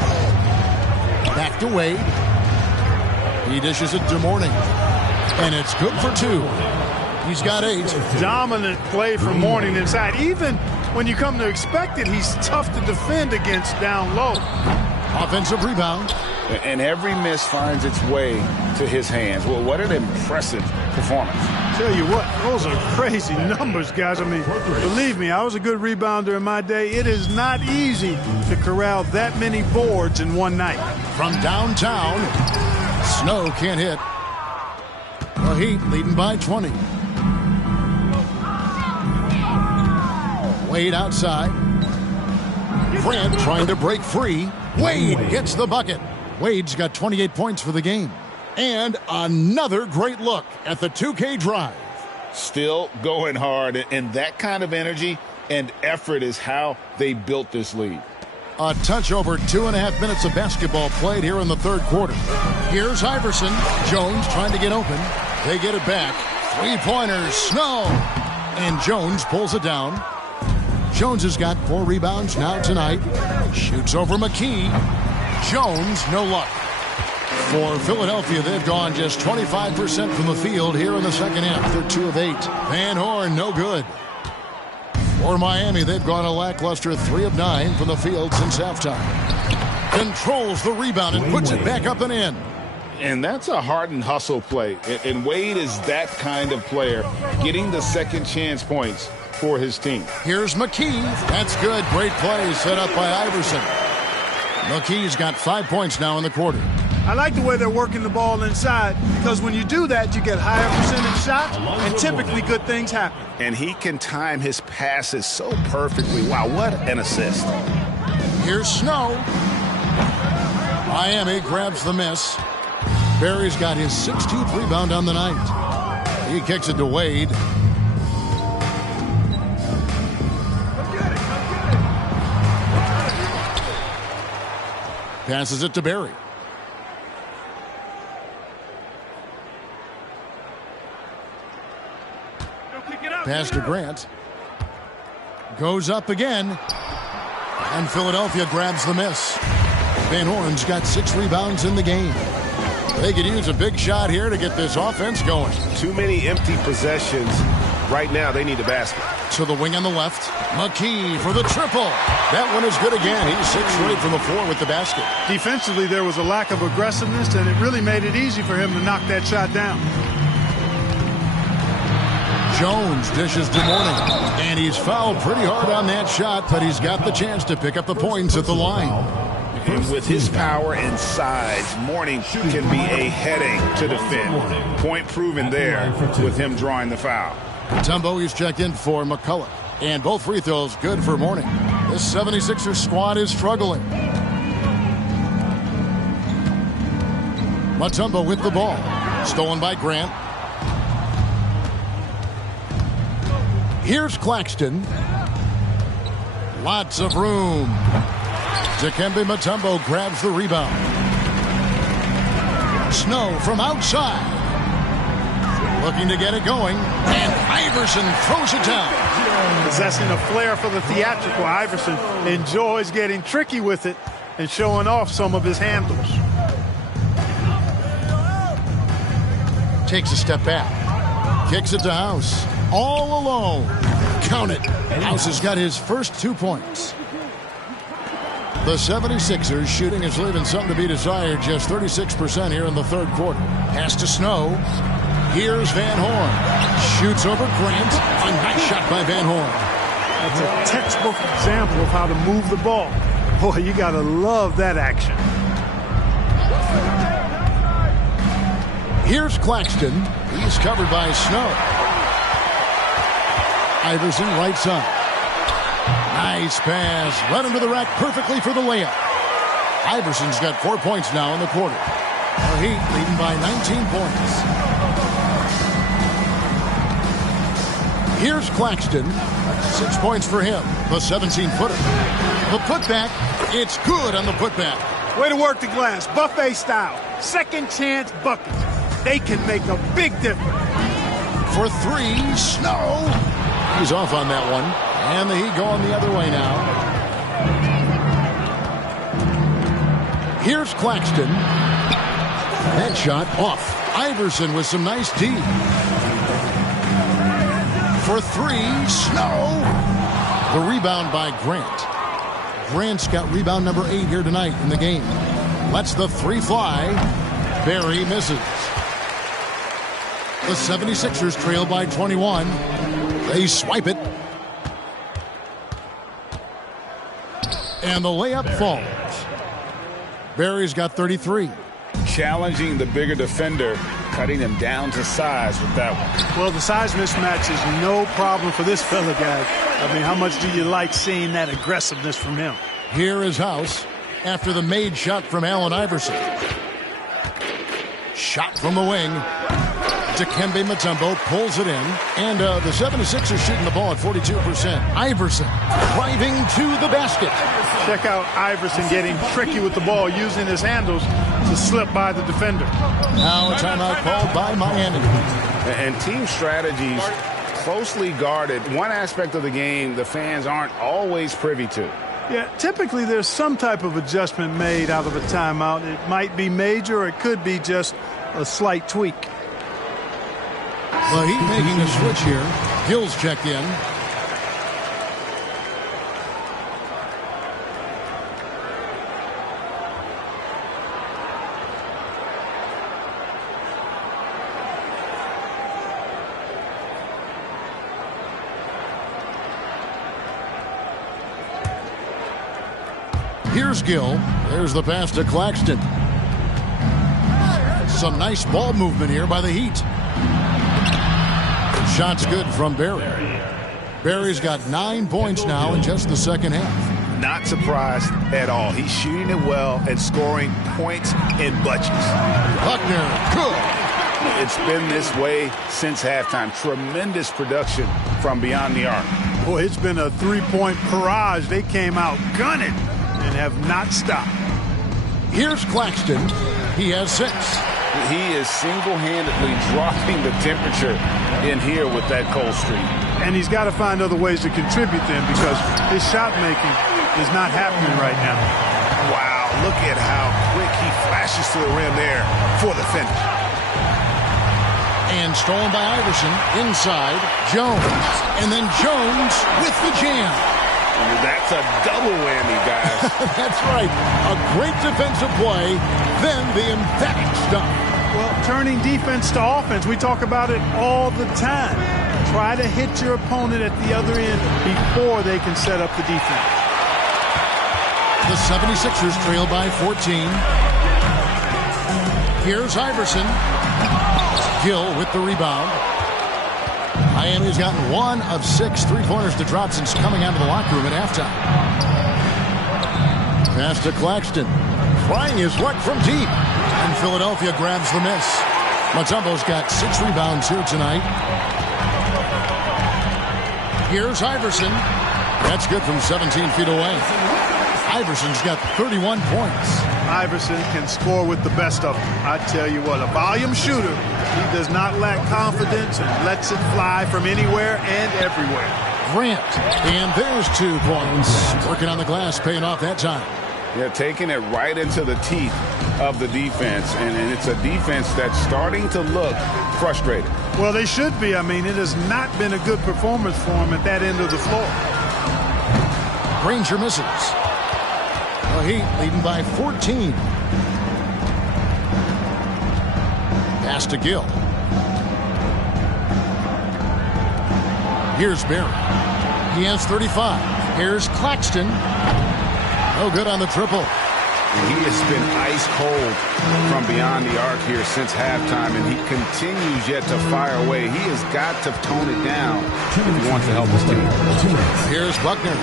Back to Wade. He dishes it to Mourning. And it's good for 2. He's got 8. Dominant play from Mourning inside. Even when you come to expect it, he's tough to defend against down low. Offensive rebound. And every miss finds its way to his hands. Well, what an impressive performance. Tell you what, those are crazy numbers, guys. I mean, believe me, I was a good rebounder in my day. It is not easy to corral that many boards in one night. From downtown, Snow can't hit. The Heat leading by 20. Wade outside. Grant trying to break free. Wade gets the bucket. Wade's got 28 points for the game. And another great look at the 2K drive. Still going hard, and that kind of energy and effort is how they built this lead. A touch over 2.5 minutes of basketball played here in the third quarter. Here's Iverson. Jones trying to get open. They get it back. 3-pointers, Snow. And Jones pulls it down. Jones has got 4 rebounds now tonight. Shoots over McKee. Jones, no luck. For Philadelphia, they've gone just 25% from the field here in the second half. They're 2 of 8. Van Horn, no good. For Miami, they've gone a lackluster 3 of 9 from the field since halftime. Controls the rebound and puts it back up and in. And that's a hardened hustle play. And Wade is that kind of player, getting the second chance points for his team. Here's McKee. That's good. Great play set up by Iverson. McKee's got 5 points now in the quarter. I like the way they're working the ball inside because when you do that, you get higher percentage shots and typically good things happen. And he can time his passes so perfectly. Wow, what an assist. Here's Snow. Miami grabs the miss. Barry's got his 16th rebound on the night. He kicks it to Wade. Passes it to Barry. Pass to Grant. Goes up again. And Philadelphia grabs the miss. Van Horn's got 6 rebounds in the game. They could use a big shot here to get this offense going. Too many empty possessions. Right now, they need a basket. To the wing on the left. McKee for the triple. That one is good again. He's 6 straight from the floor with the basket. Defensively, there was a lack of aggressiveness, and it really made it easy for him to knock that shot down. Jones dishes to Mourning. And he's fouled pretty hard on that shot, but he's got the chance to pick up the points at the line. And with his power and size, Mourning can be a headache to defend. Point proven there with him drawing the foul. Mutombo is checked in for McCullough. And both free throws good for Mourning. This 76ers squad is struggling. Mutombo with the ball. Stolen by Grant. Here's Claxton. Lots of room. Dikembe Mutombo grabs the rebound. Snow from outside. Looking to get it going. And Iverson throws it down. Possessing a flair for the theatrical, Iverson enjoys getting tricky with it and showing off some of his handles. Takes a step back. Kicks it to House. All alone. Count it. House has got his first 2 points. The 76ers shooting is leaving something to be desired. Just 36% here in the third quarter. Pass to Snow. Here's Van Horn. Shoots over Grant. A nice shot by Van Horn. That's a textbook example of how to move the ball. Boy, you got to love that action. Here's Claxton. He's covered by Snow. Iverson right side. Nice pass. Right into the rack perfectly for the layup. Iverson's got 4 points now in the quarter. The Heat leading by 19 points. Here's Claxton. 6 points for him. The 17-footer. The putback. It's good on the putback. Way to work the glass, buffet style. Second chance buckets. They can make a big difference. For three, Snow. He's off on that one. And the Heat going the other way now. Here's Claxton. That shot off. Iverson with some nice D. For three, Snow. The rebound by Grant. Grant's got rebound number 8 here tonight in the game. Lets the three fly. Barry misses. The 76ers trail by 21. They swipe it. And the layup falls. Barry's got 33. Challenging the bigger defender, cutting him down to size with that one. Well, the size mismatch is no problem for this fella, guy. I mean, how much do you like seeing that aggressiveness from him? Here is House after the made shot from Allen Iverson. Shot from the wing. Dikembe Mutombo pulls it in. And the 76ers shooting the ball at 42%. Iverson driving to the basket. Check out Iverson getting tricky with the ball, using his handles to slip by the defender. Now a timeout called by Miami. And team strategies closely guarded. One aspect of the game the fans aren't always privy to. Yeah, typically there's some type of adjustment made out of a timeout. It might be major or it could be just a slight tweak. The Heat making a switch here. Gill's checked in. Here's Gill. There's the pass to Claxton. Some nice ball movement here by the Heat. Shot's good from Barry. Barry's got 9 points now in just the second half. Not surprised at all. He's shooting it well and scoring points in bunches. Buckner, good. It's been this way since halftime. Tremendous production from beyond the arc. Boy, it's been a three-point barrage. They came out gunning and have not stopped. Here's Claxton. He has 6. He is single-handedly dropping the temperature in here with that cold streak. And he's got to find other ways to contribute then, because his shot making is not happening right now. Wow, look at how quick he flashes to the rim there for the finish. And stolen by Iverson. Inside, Jones. And then Jones with the jam. That's a double whammy, guys. That's right. A great defensive play, then the emphatic stop. Well, turning defense to offense, we talk about it all the time. Try to hit your opponent at the other end before they can set up the defense. The 76ers trail by 14. Here's Iverson. Gill with the rebound. Miami's gotten 1 of 6 three-pointers to drop since coming out of the locker room at halftime. Pass to Claxton. Trying his luck from deep. And Philadelphia grabs the miss. Mutombo's got 6 rebounds here tonight. Here's Iverson. That's good from 17 feet away. Iverson's got 31 points. Iverson can score with the best of them. I tell you what, a volume shooter. He does not lack confidence and lets it fly from anywhere and everywhere. Grant. And there's 2 points. Working on the glass, paying off that time. Yeah, taking it right into the teeth of the defense. And it's a defense that's starting to look frustrated. Well, they should be. I mean, it has not been a good performance for them at that end of the floor. Granger misses. The Heat leading by 14. Pass to Gill. Here's Barry. He has 35. Here's Claxton. No good on the triple. And he has been ice cold from beyond the arc here since halftime, and he continues yet to fire away. He has got to tone it down if he wants to help his team. Here's Buckner.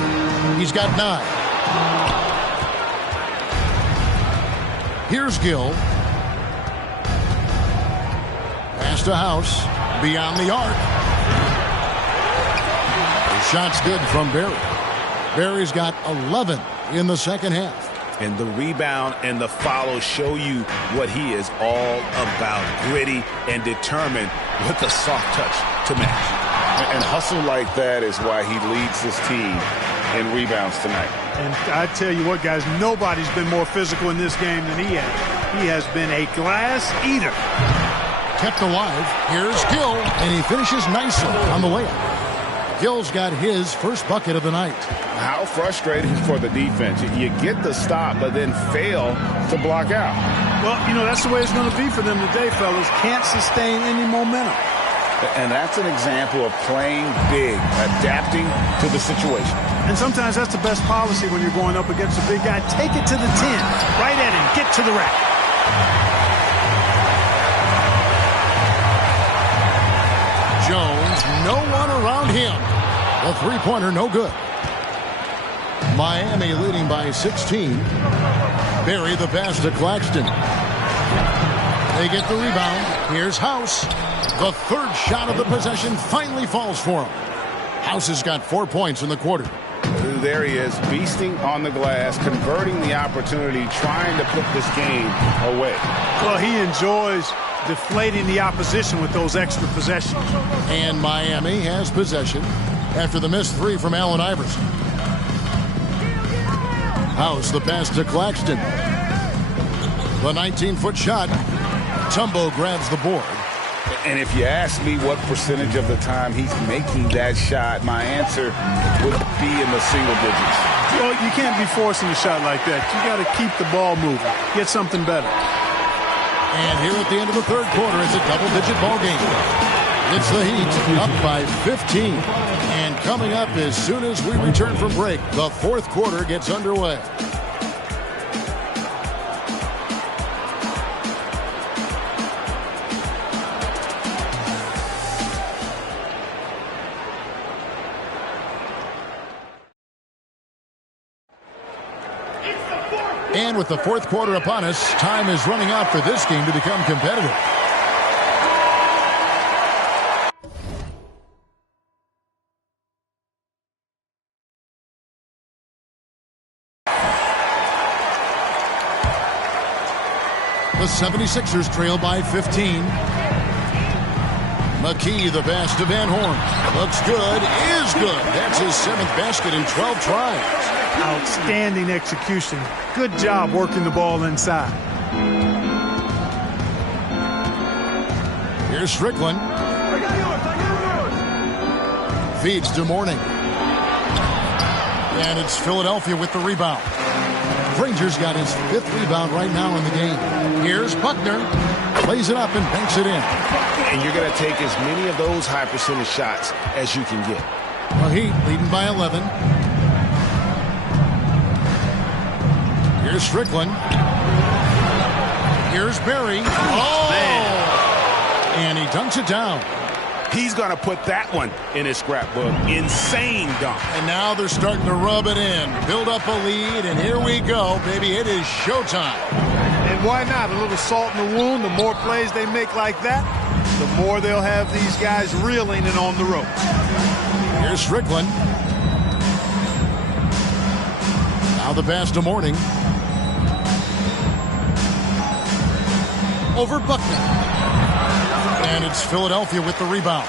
He's got 9. Here's Gill. Pass to House. Beyond the arc. The shot's good from Barry. Barry's got 11 in the second half. And the rebound and the follow show you what he is all about. Gritty and determined with a soft touch to match. And hustle like that is why he leads this team in rebounds tonight. And I tell you what, guys, nobody's been more physical in this game than he has. He has been a glass eater. Kept alive. Here's Gill, and he finishes nicely on the layup. Gill's got his first bucket of the night. How frustrating for the defense. You get the stop, but then fail to block out. Well, you know, that's the way it's going to be for them today, fellas. Can't sustain any momentum. And that's an example of playing big, adapting to the situation. And sometimes that's the best policy when you're going up against a big guy. Take it to the 10. Right at him. Get to the rack. Jones, no one around him. The three-pointer, no good. Miami leading by 16. Barry the pass to Claxton. They get the rebound. Here's House. The third shot of the possession finally falls for him. House has got 4 points in the quarter. There he is, beasting on the glass, converting the opportunity, trying to put this game away. Well, he enjoys deflating the opposition with those extra possessions. And Miami has possession after the missed three from Allen Iverson. House, the pass to Claxton. The 19-foot shot. Tumbo grabs the board. And if you ask me what percentage of the time he's making that shot, my answer would be in the single digits. Well, you can't be forcing a shot like that. You got to keep the ball moving. Get something better. And here at the end of the third quarter, it's a double-digit ball game. It's the Heat up by 15. And coming up as soon as we return from break, the fourth quarter gets underway. And with the fourth quarter upon us, time is running out for this game to become competitive. The 76ers trail by 15. McKee, the pass to Van Horn. Looks good, is good. That's his 7th basket in 12 tries. Outstanding execution. Good job working the ball inside. Here's Strickland. Feeds to Mourning. And it's Philadelphia with the rebound. Granger's got his 5th rebound right now in the game. Here's Buckner. Plays it up and banks it in. And you're going to take as many of those high percentage shots as you can get. Well, Heat leading by 11. Here's Strickland. Here's Barry. Oh! Man. And he dunks it down. He's going to put that one in his scrapbook. Insane dunk. And now they're starting to rub it in. Build up a lead, and here we go, baby. It is showtime. And why not? A little salt in the wound. The more plays they make like that, the more they'll have these guys reeling and on the ropes. Here's Strickland. Now the pass to Mourning. Over Buckner. And it's Philadelphia with the rebound.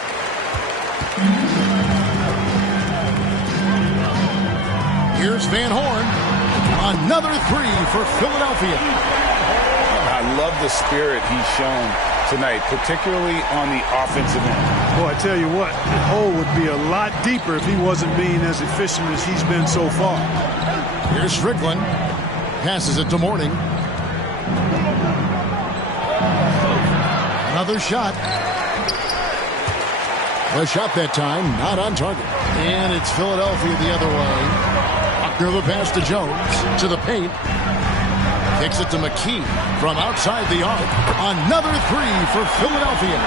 Here's Van Horn. Another three for Philadelphia. I love the spirit he's shown tonight, particularly on the offensive end. Boy, I tell you what, the hole would be a lot deeper if he wasn't being as efficient as he's been so far. Here's Strickland. Passes it to Mourning. Another shot. The shot that time, not on target. And it's Philadelphia the other way. Buckner the pass to Jones. To the paint. Kicks it to McKee from outside the arc. Another three for Philadelphia.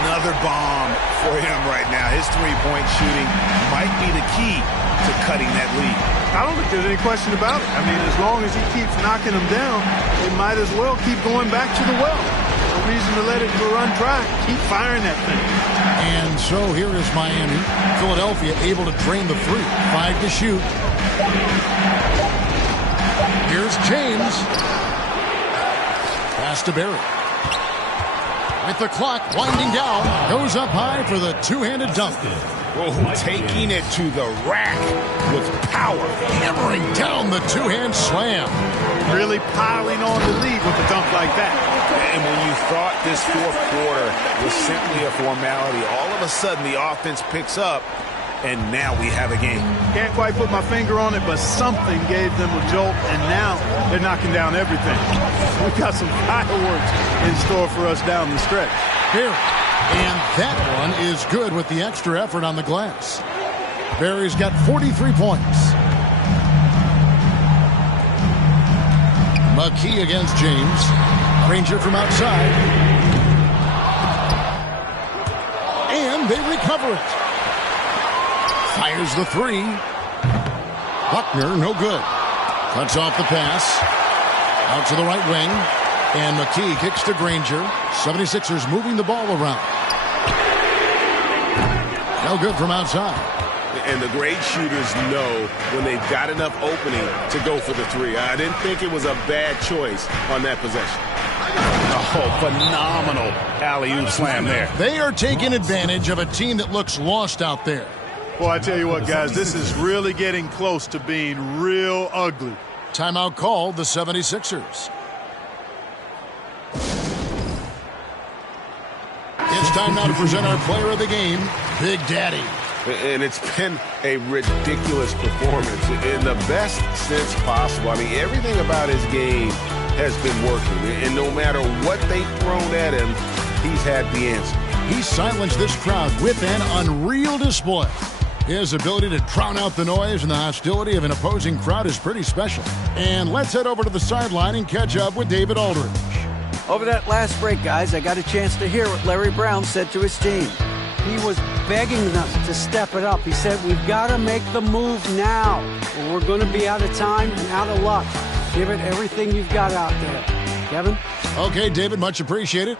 Another bomb for him right now. His three-point shooting might be the key to cutting that lead. I don't think there's any question about it. I mean, as long as he keeps knocking them down, they might as well keep going back to the well. No reason to let it run dry. Keep firing that thing. And so here is Miami. Philadelphia able to drain the three. 5 to shoot. Here's James. Pass to Barry. With the clock winding down, goes up high for the two-handed dunk. Oh, taking it to the rack with power. Hammering down the two-hand slam. Really piling on the lead with a dunk like that. And when you thought this fourth quarter was simply a formality, all of a sudden the offense picks up, and now we have a game. Can't quite put my finger on it, but something gave them a jolt, and now they're knocking down everything. We've got some fireworks in store for us down the stretch. Here, and that one is good with the extra effort on the glass. Barry's got 43 points. McKee against James. Granger from outside. And they recover it. Fires the three. Buckner, no good. Cuts off the pass. Out to the right wing. And McKee kicks to Granger. 76ers moving the ball around. No good from outside. And the great shooters know when they've got enough opening to go for the three. I didn't think it was a bad choice on that possession. Oh, phenomenal alley-oop slam there. They are taking advantage of a team that looks lost out there. Well, I tell you what, guys, this is really getting close to being real ugly. Timeout called, the 76ers. It's time now to present our player of the game, Big Daddy. And it's been a ridiculous performance in the best sense possible. I mean, everything about his game has been working. And no matter what they've thrown at him, he's had the answer. He silenced this crowd with an unreal display. His ability to drown out the noise and the hostility of an opposing crowd is pretty special. And let's head over to the sideline and catch up with David Aldridge. Over that last break, guys, I got a chance to hear what Larry Brown said to his team. He was begging them to step it up. He said, we've got to make the move now, or we're going to be out of time and out of luck. Give it everything you've got out there. Kevin? Okay, David, much appreciated.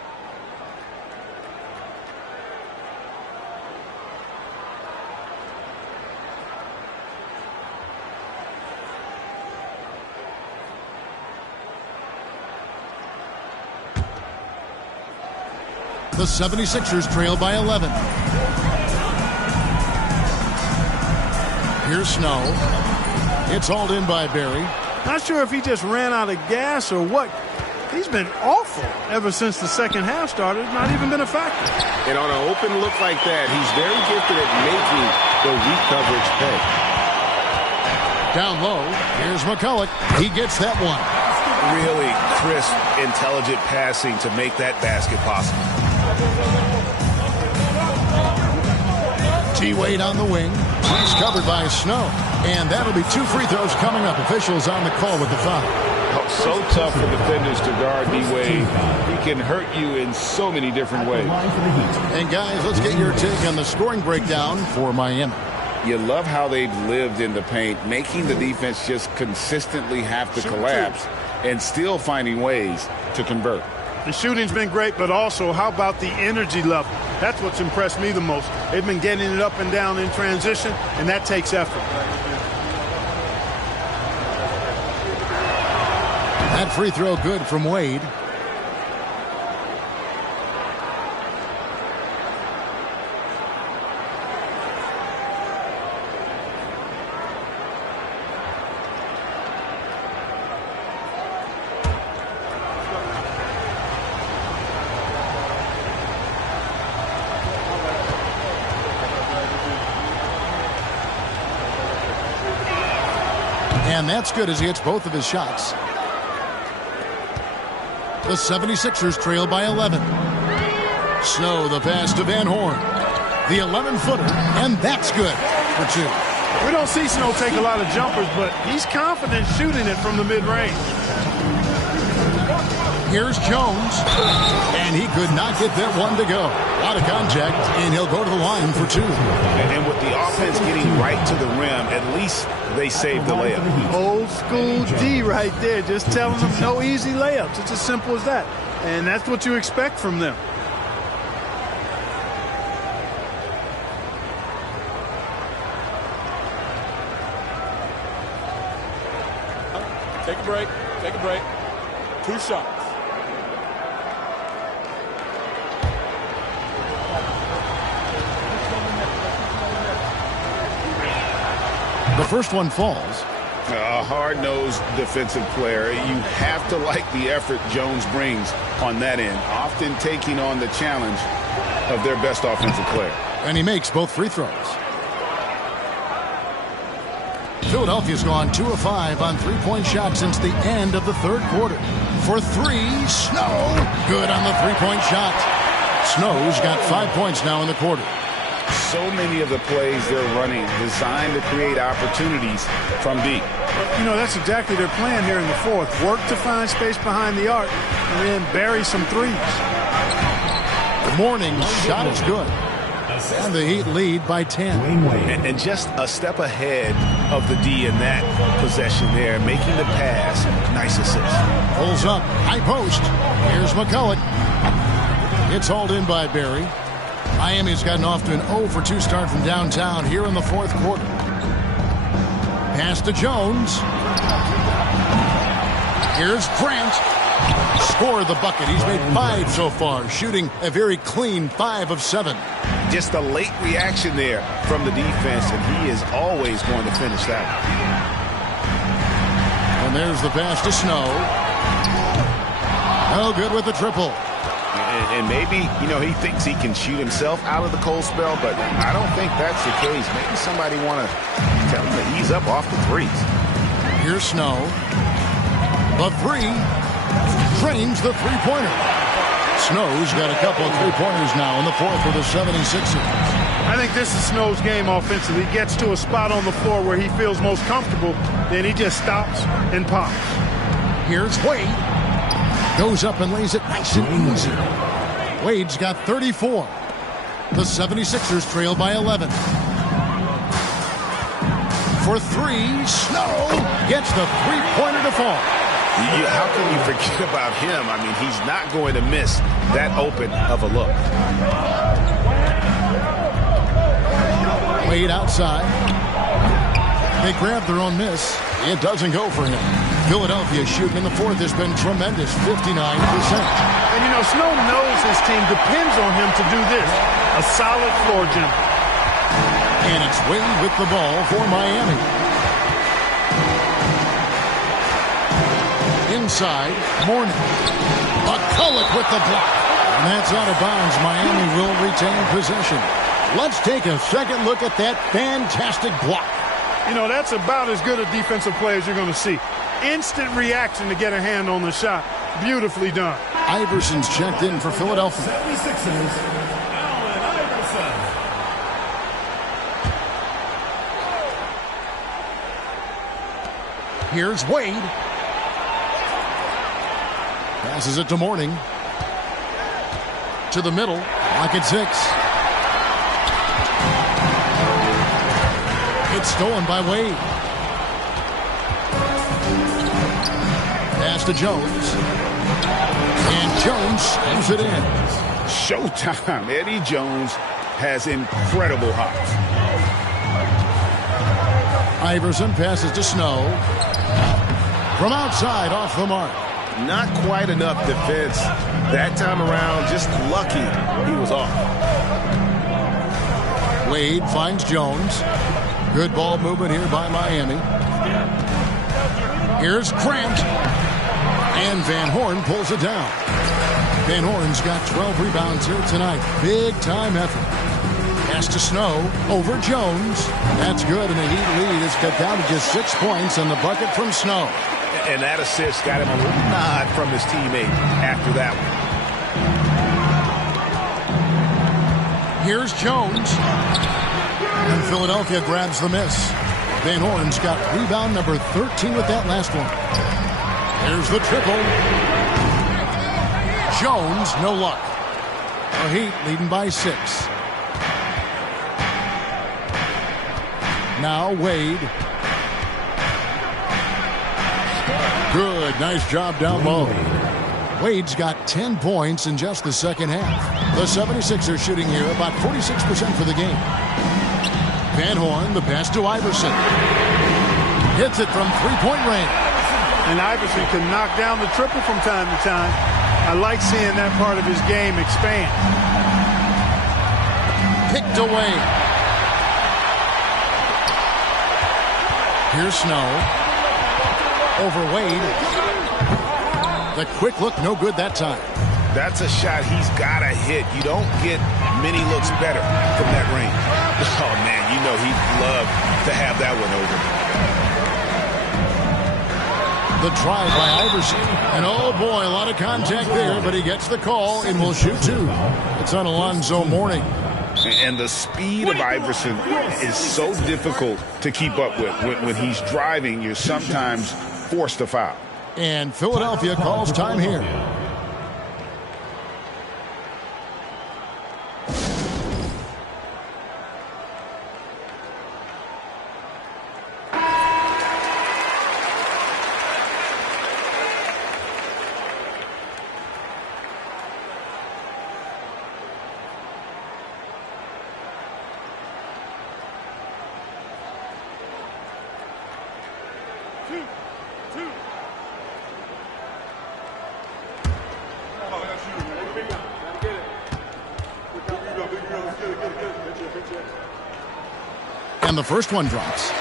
The 76ers trail by 11. Here's Snow. It's hauled in by Barry. Not sure if he just ran out of gas or what. He's been awful ever since the second half started. Not even been a factor. And on an open look like that, he's very gifted at making the weak coverage pay. Down low, here's McCulloch. He gets that one. Really crisp, intelligent passing to make that basket possible. T-Wade on the wing. He's covered by Snow. And that'll be 2 free throws coming up. Officials on the call with the foul. Oh, so tough for defenders to guard D-Wade. He can hurt you in so many different ways. And guys, let's get your take on the scoring breakdown for Miami. You love how they've lived in the paint, making the defense just consistently have to collapse and still finding ways to convert. The shooting's been great, but also how about the energy level? That's what's impressed me the most. They've been getting it up and down in transition, and that takes effort. That free throw good from Wade. And that's good as he hits both of his shots. The 76ers trail by 11. Snow, the pass to Van Horn. The 11-footer, and that's good for 2. We don't see Snow take a lot of jumpers, but he's confident shooting it from the mid-range. Here's Jones, and he could not get that one to go. Out of contact, and he'll go to the line for 2. And with the offense getting right to the rim, at least they saved the layup. Old school D right there, just telling them no easy layups. It's as simple as that. And that's what you expect from them. Take a break. Take a break. 2 shots. The first one falls. A hard-nosed defensive player. You have to like the effort Jones brings on that end, often taking on the challenge of their best offensive player. And he makes both free throws. Philadelphia's gone 2 of 5 on three-point shots since the end of the third quarter. For 3, Snow. Good on the three-point shot. Snow's got 5 points now in the quarter. So many of the plays they're running designed to create opportunities from deep. You know, that's exactly their plan here in the fourth. Work to find space behind the arc and then bury some threes. Morning's shot is good. And the Heat lead by 10. And just a step ahead of the D in that possession there, making the pass. Nice assist. Pulls up, high post. Here's McCulloch. It's hauled in by Barry. Miami's gotten off to an 0 for 2 start from downtown here in the fourth quarter. Pass to Jones. Here's Grant. Scored the bucket. He's made 5 so far, shooting a very clean 5 of 7. Just a late reaction there from the defense, and he is always going to finish that one. And there's the pass to Snow. No good with the triple. And maybe, you know, he thinks he can shoot himself out of the cold spell, but I don't think that's the case. Maybe somebody want to tell him to ease up off the threes. Here's Snow. The 3. Drains the three-pointer. Snow's got a couple of three-pointers now in the fourth for the 76ers. I think this is Snow's game offensively. He gets to a spot on the floor where he feels most comfortable, then he just stops and pops. Here's Wade. Goes up and lays it nice and easy. Wade's got 34. The 76ers trail by 11. For 3, Snow gets the three-pointer to fall. How can you forget about him? I mean, he's not going to miss that open of a look. Wade outside. They grab their own miss. It doesn't go for him. Philadelphia shooting in the fourth has been tremendous, 59%. And, you know, Snow knows his team depends on him to do this. A solid floor general. And it's Wade with the ball for Miami. Inside, Mourning. McCulloch with the block. And that's out of bounds. Miami will retain possession. Let's take a second look at that fantastic block. You know, that's about as good a defensive play as you're going to see. Instant reaction to get a hand on the shot. Beautifully done. Iverson's checked in for Philadelphia. 76ers, Allen Iverson. Here's Wade. Passes it to Mourning. To the middle. Lock at 6. It's stolen by Wade. Pass to Jones. And Jones slams it in. Showtime. Eddie Jones has incredible hops. Iverson passes to Snow. From outside, off the mark. Not quite enough defense that time around. Just lucky he was off. Wade finds Jones. Good ball movement here by Miami. Here's Grant. And Van Horn pulls it down. Van Horn's got 12 rebounds here tonight. Big time effort. Pass to Snow. Over Jones. That's good, and the Heat lead is cut down to just 6 points on the bucket from Snow. And that assist got him a little nod from his teammate after that one. Here's Jones. And Philadelphia grabs the miss. Van Horn's got rebound number 13 with that last one. There's the triple. Jones, no luck. The Heat leading by 6. Now Wade. Good, nice job down low. Wade's got 10 points in just the second half. The 76ers shooting here about 46% for the game. Van Horn, the pass to Iverson. Hits it from three-point range. And Iverson can knock down the triple from time to time. I like seeing that part of his game expand. Picked away. Here's Snow. Over Wade. The quick look, no good that time. That's a shot he's got to hit. You don't get many looks better from that range. Oh, man, you know he'd love to have that one over. The drive by Iverson. And oh, boy, a lot of contact there, but he gets the call and will shoot two. It's on Alonzo Mourning. And the speed of Iverson is so difficult to keep up with. When he's driving, you're sometimes forced to foul. And Philadelphia calls time here. And the first one drops.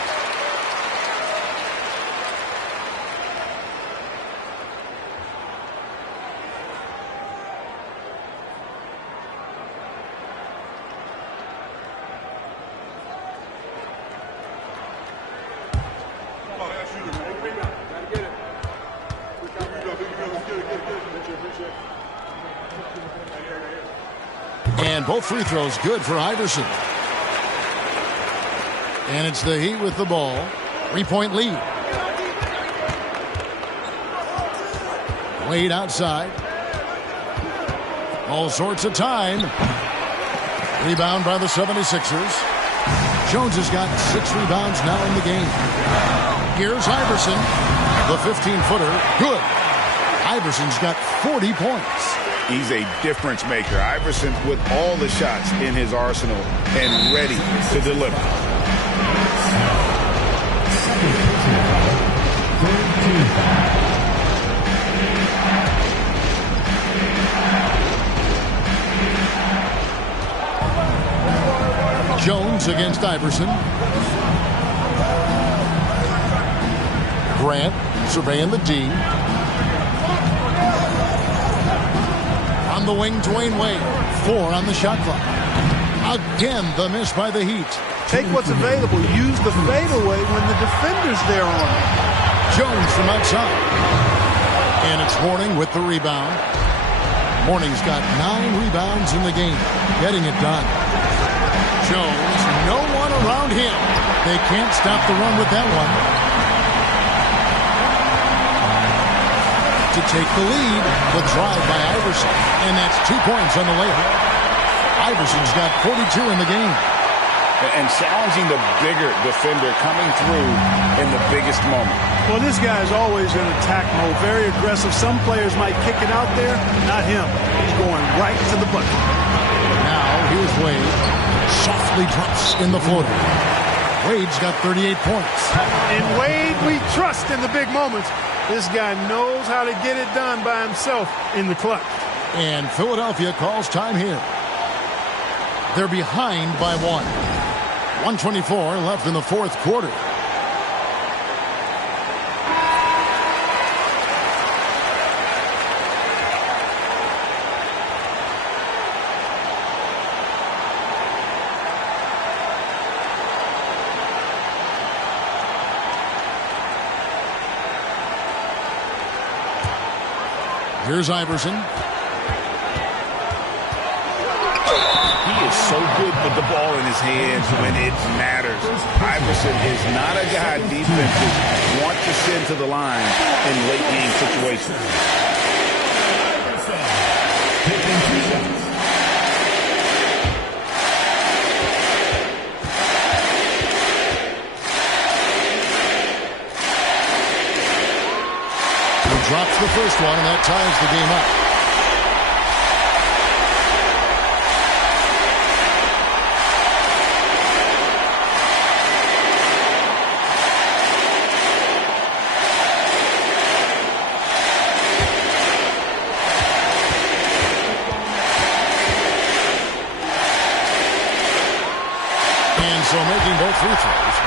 And both free throws good for Iverson. And it's the Heat with the ball. 3-point lead. Wade outside. All sorts of time. Rebound by the 76ers. Jones has got 6 rebounds now in the game. Here's Iverson. The 15-footer. Good. Iverson's got 40 points. He's a difference maker. Iverson with all the shots in his arsenal and ready to deliver. Jones against Iverson. Grant surveying the D. On the wing, Dwayne Wade. 4 on the shot clock. Again, the miss by the Heat. Take what's available. Use the fadeaway when the defender's there on it. Jones from outside. And it's Mourning with the rebound. Mourning's got 9 rebounds in the game. Getting it done. Jones, no one around him. They can't stop the run with that one. To take the lead, the drive by Iverson. And that's 2 points on the layup. Iverson's got 42 in the game. And challenging the bigger defender coming through in the biggest moment. Well, this guy is always in attack mode, very aggressive. Some players might kick it out there, not him. He's going right to the bucket. Now, here's Wade. Softly drops in the floater. Wade's got 38 points. In Wade, we trust in the big moments. This guy knows how to get it done by himself in the clutch. And Philadelphia calls time here. They're behind by 1. 1:24 left in the fourth quarter. Here's Iverson. He is so good with the ball in his hands when it matters. Iverson is not a guy defenses want to send to the line in late game situations. He drops the first one, and that ties the game up.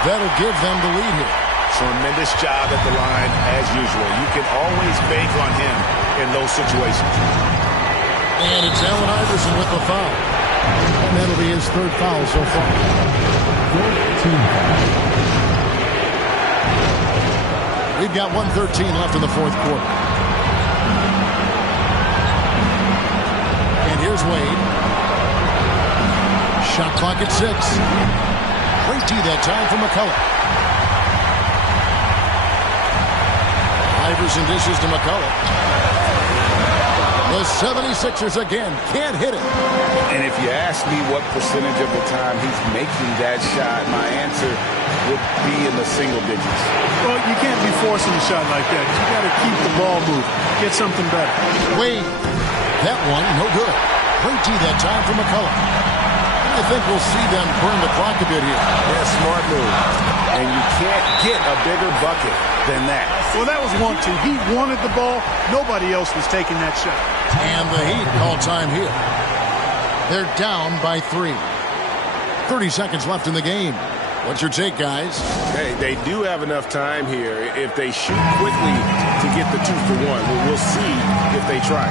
that'll give them the lead here. Tremendous job at the line as usual. You can always bank on him in those situations. And it's Allen Iverson with the foul. And that'll be his third foul so far. We've got 1:13 left in the fourth quarter. And here's Wade. Shot clock at 6. Great D that time for McCullough. Iverson dishes to McCullough. The 76ers again can't hit it. And if you ask me what percentage of the time he's making that shot, my answer would be in the single digits. Well, you can't be forcing a shot like that. You got to keep the ball moving. Get something better. Wade. That one, no good. Great D that time for McCullough. I think we'll see them burn the clock a bit here. Yeah, smart move. And you can't get a bigger bucket than that. Well, that was 1-2. He wanted the ball. Nobody else was taking that shot. And the Heat call time here. They're down by 3. 30 seconds left in the game. What's your take, guys? Hey, they do have enough time here. If they shoot quickly to get the 2 for 1, we'll see if they try.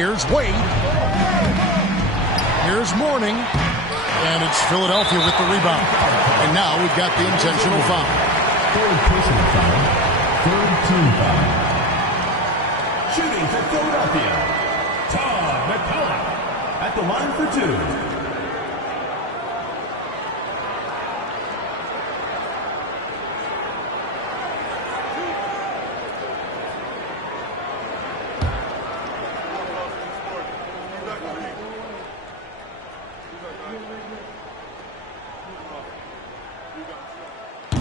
Here's Wade. Here's Mourning. And it's Philadelphia with the rebound. And now we've got the intentional foul. Third personal foul. Third team foul. Shooting for Philadelphia. Todd McCullough at the line for 2.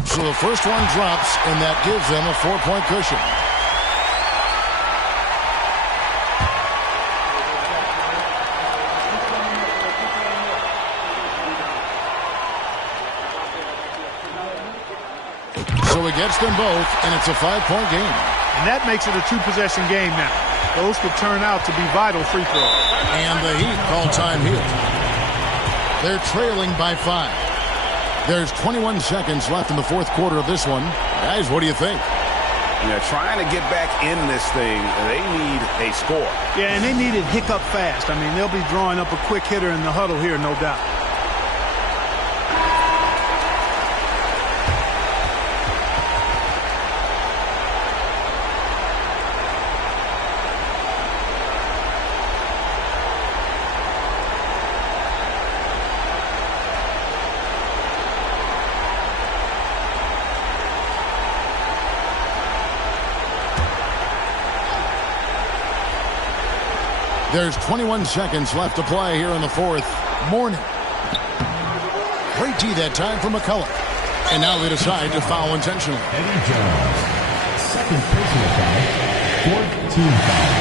So the first one drops, and that gives them a 4-point cushion. So he gets them both, and it's a 5-point game. And that makes it a 2-possession game now. Those could turn out to be vital free throws. And the Heat call time here. They're trailing by 5. There's 21 seconds left in the fourth quarter of this one. Guys, what do you think? Yeah, trying to get back in this thing, they need a score. Yeah, and they need it hiccup fast. I mean, they'll be drawing up a quick hitter in the huddle here, no doubt. There's 21 seconds left to play here in the fourth. Mourning. Great D that time for McCullough. And now they decide to foul intentionally. Eddie Jones. Second personal foul. Fourth team foul.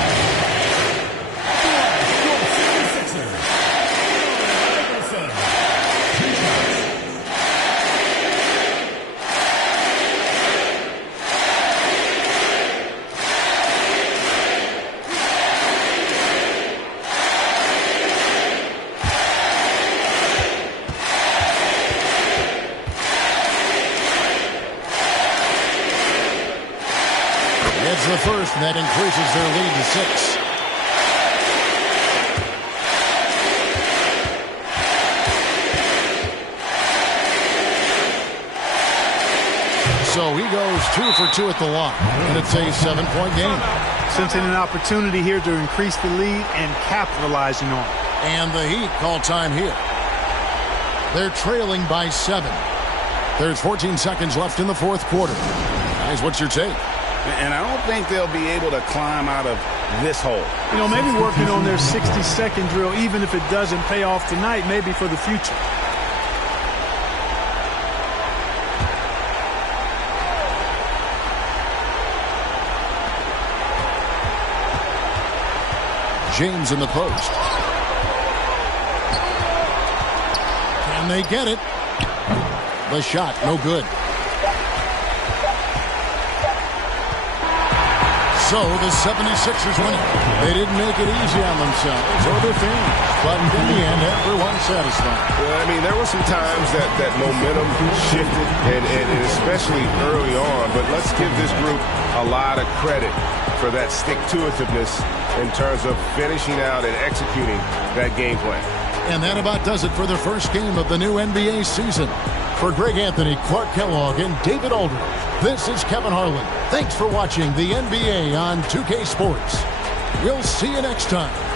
The first, and that increases their lead to 6. So he goes 2 for 2 at the line, and it's a 7-point game. Sensing an opportunity here to increase the lead and capitalizing on it. And the Heat call time here. They're trailing by 7. There's 14 seconds left in the fourth quarter. Guys, what's your take? And I don't think they'll be able to climb out of this hole. You know, maybe working on their 60-second drill, even if it doesn't pay off tonight, maybe for the future. James in the post. And they get it. The shot, no good. So the 76ers win it. They didn't make it easy on themselves or their fans, but in the end, everyone's satisfied. Well, I mean, there were some times that momentum shifted, and especially early on, but let's give this group a lot of credit for that stick-to-itiveness in terms of finishing out and executing that game plan. And that about does it for the first game of the new NBA season. For Greg Anthony, Clark Kellogg, and David Aldridge, this is Kevin Harlan. Thanks for watching the NBA on 2K Sports. We'll see you next time.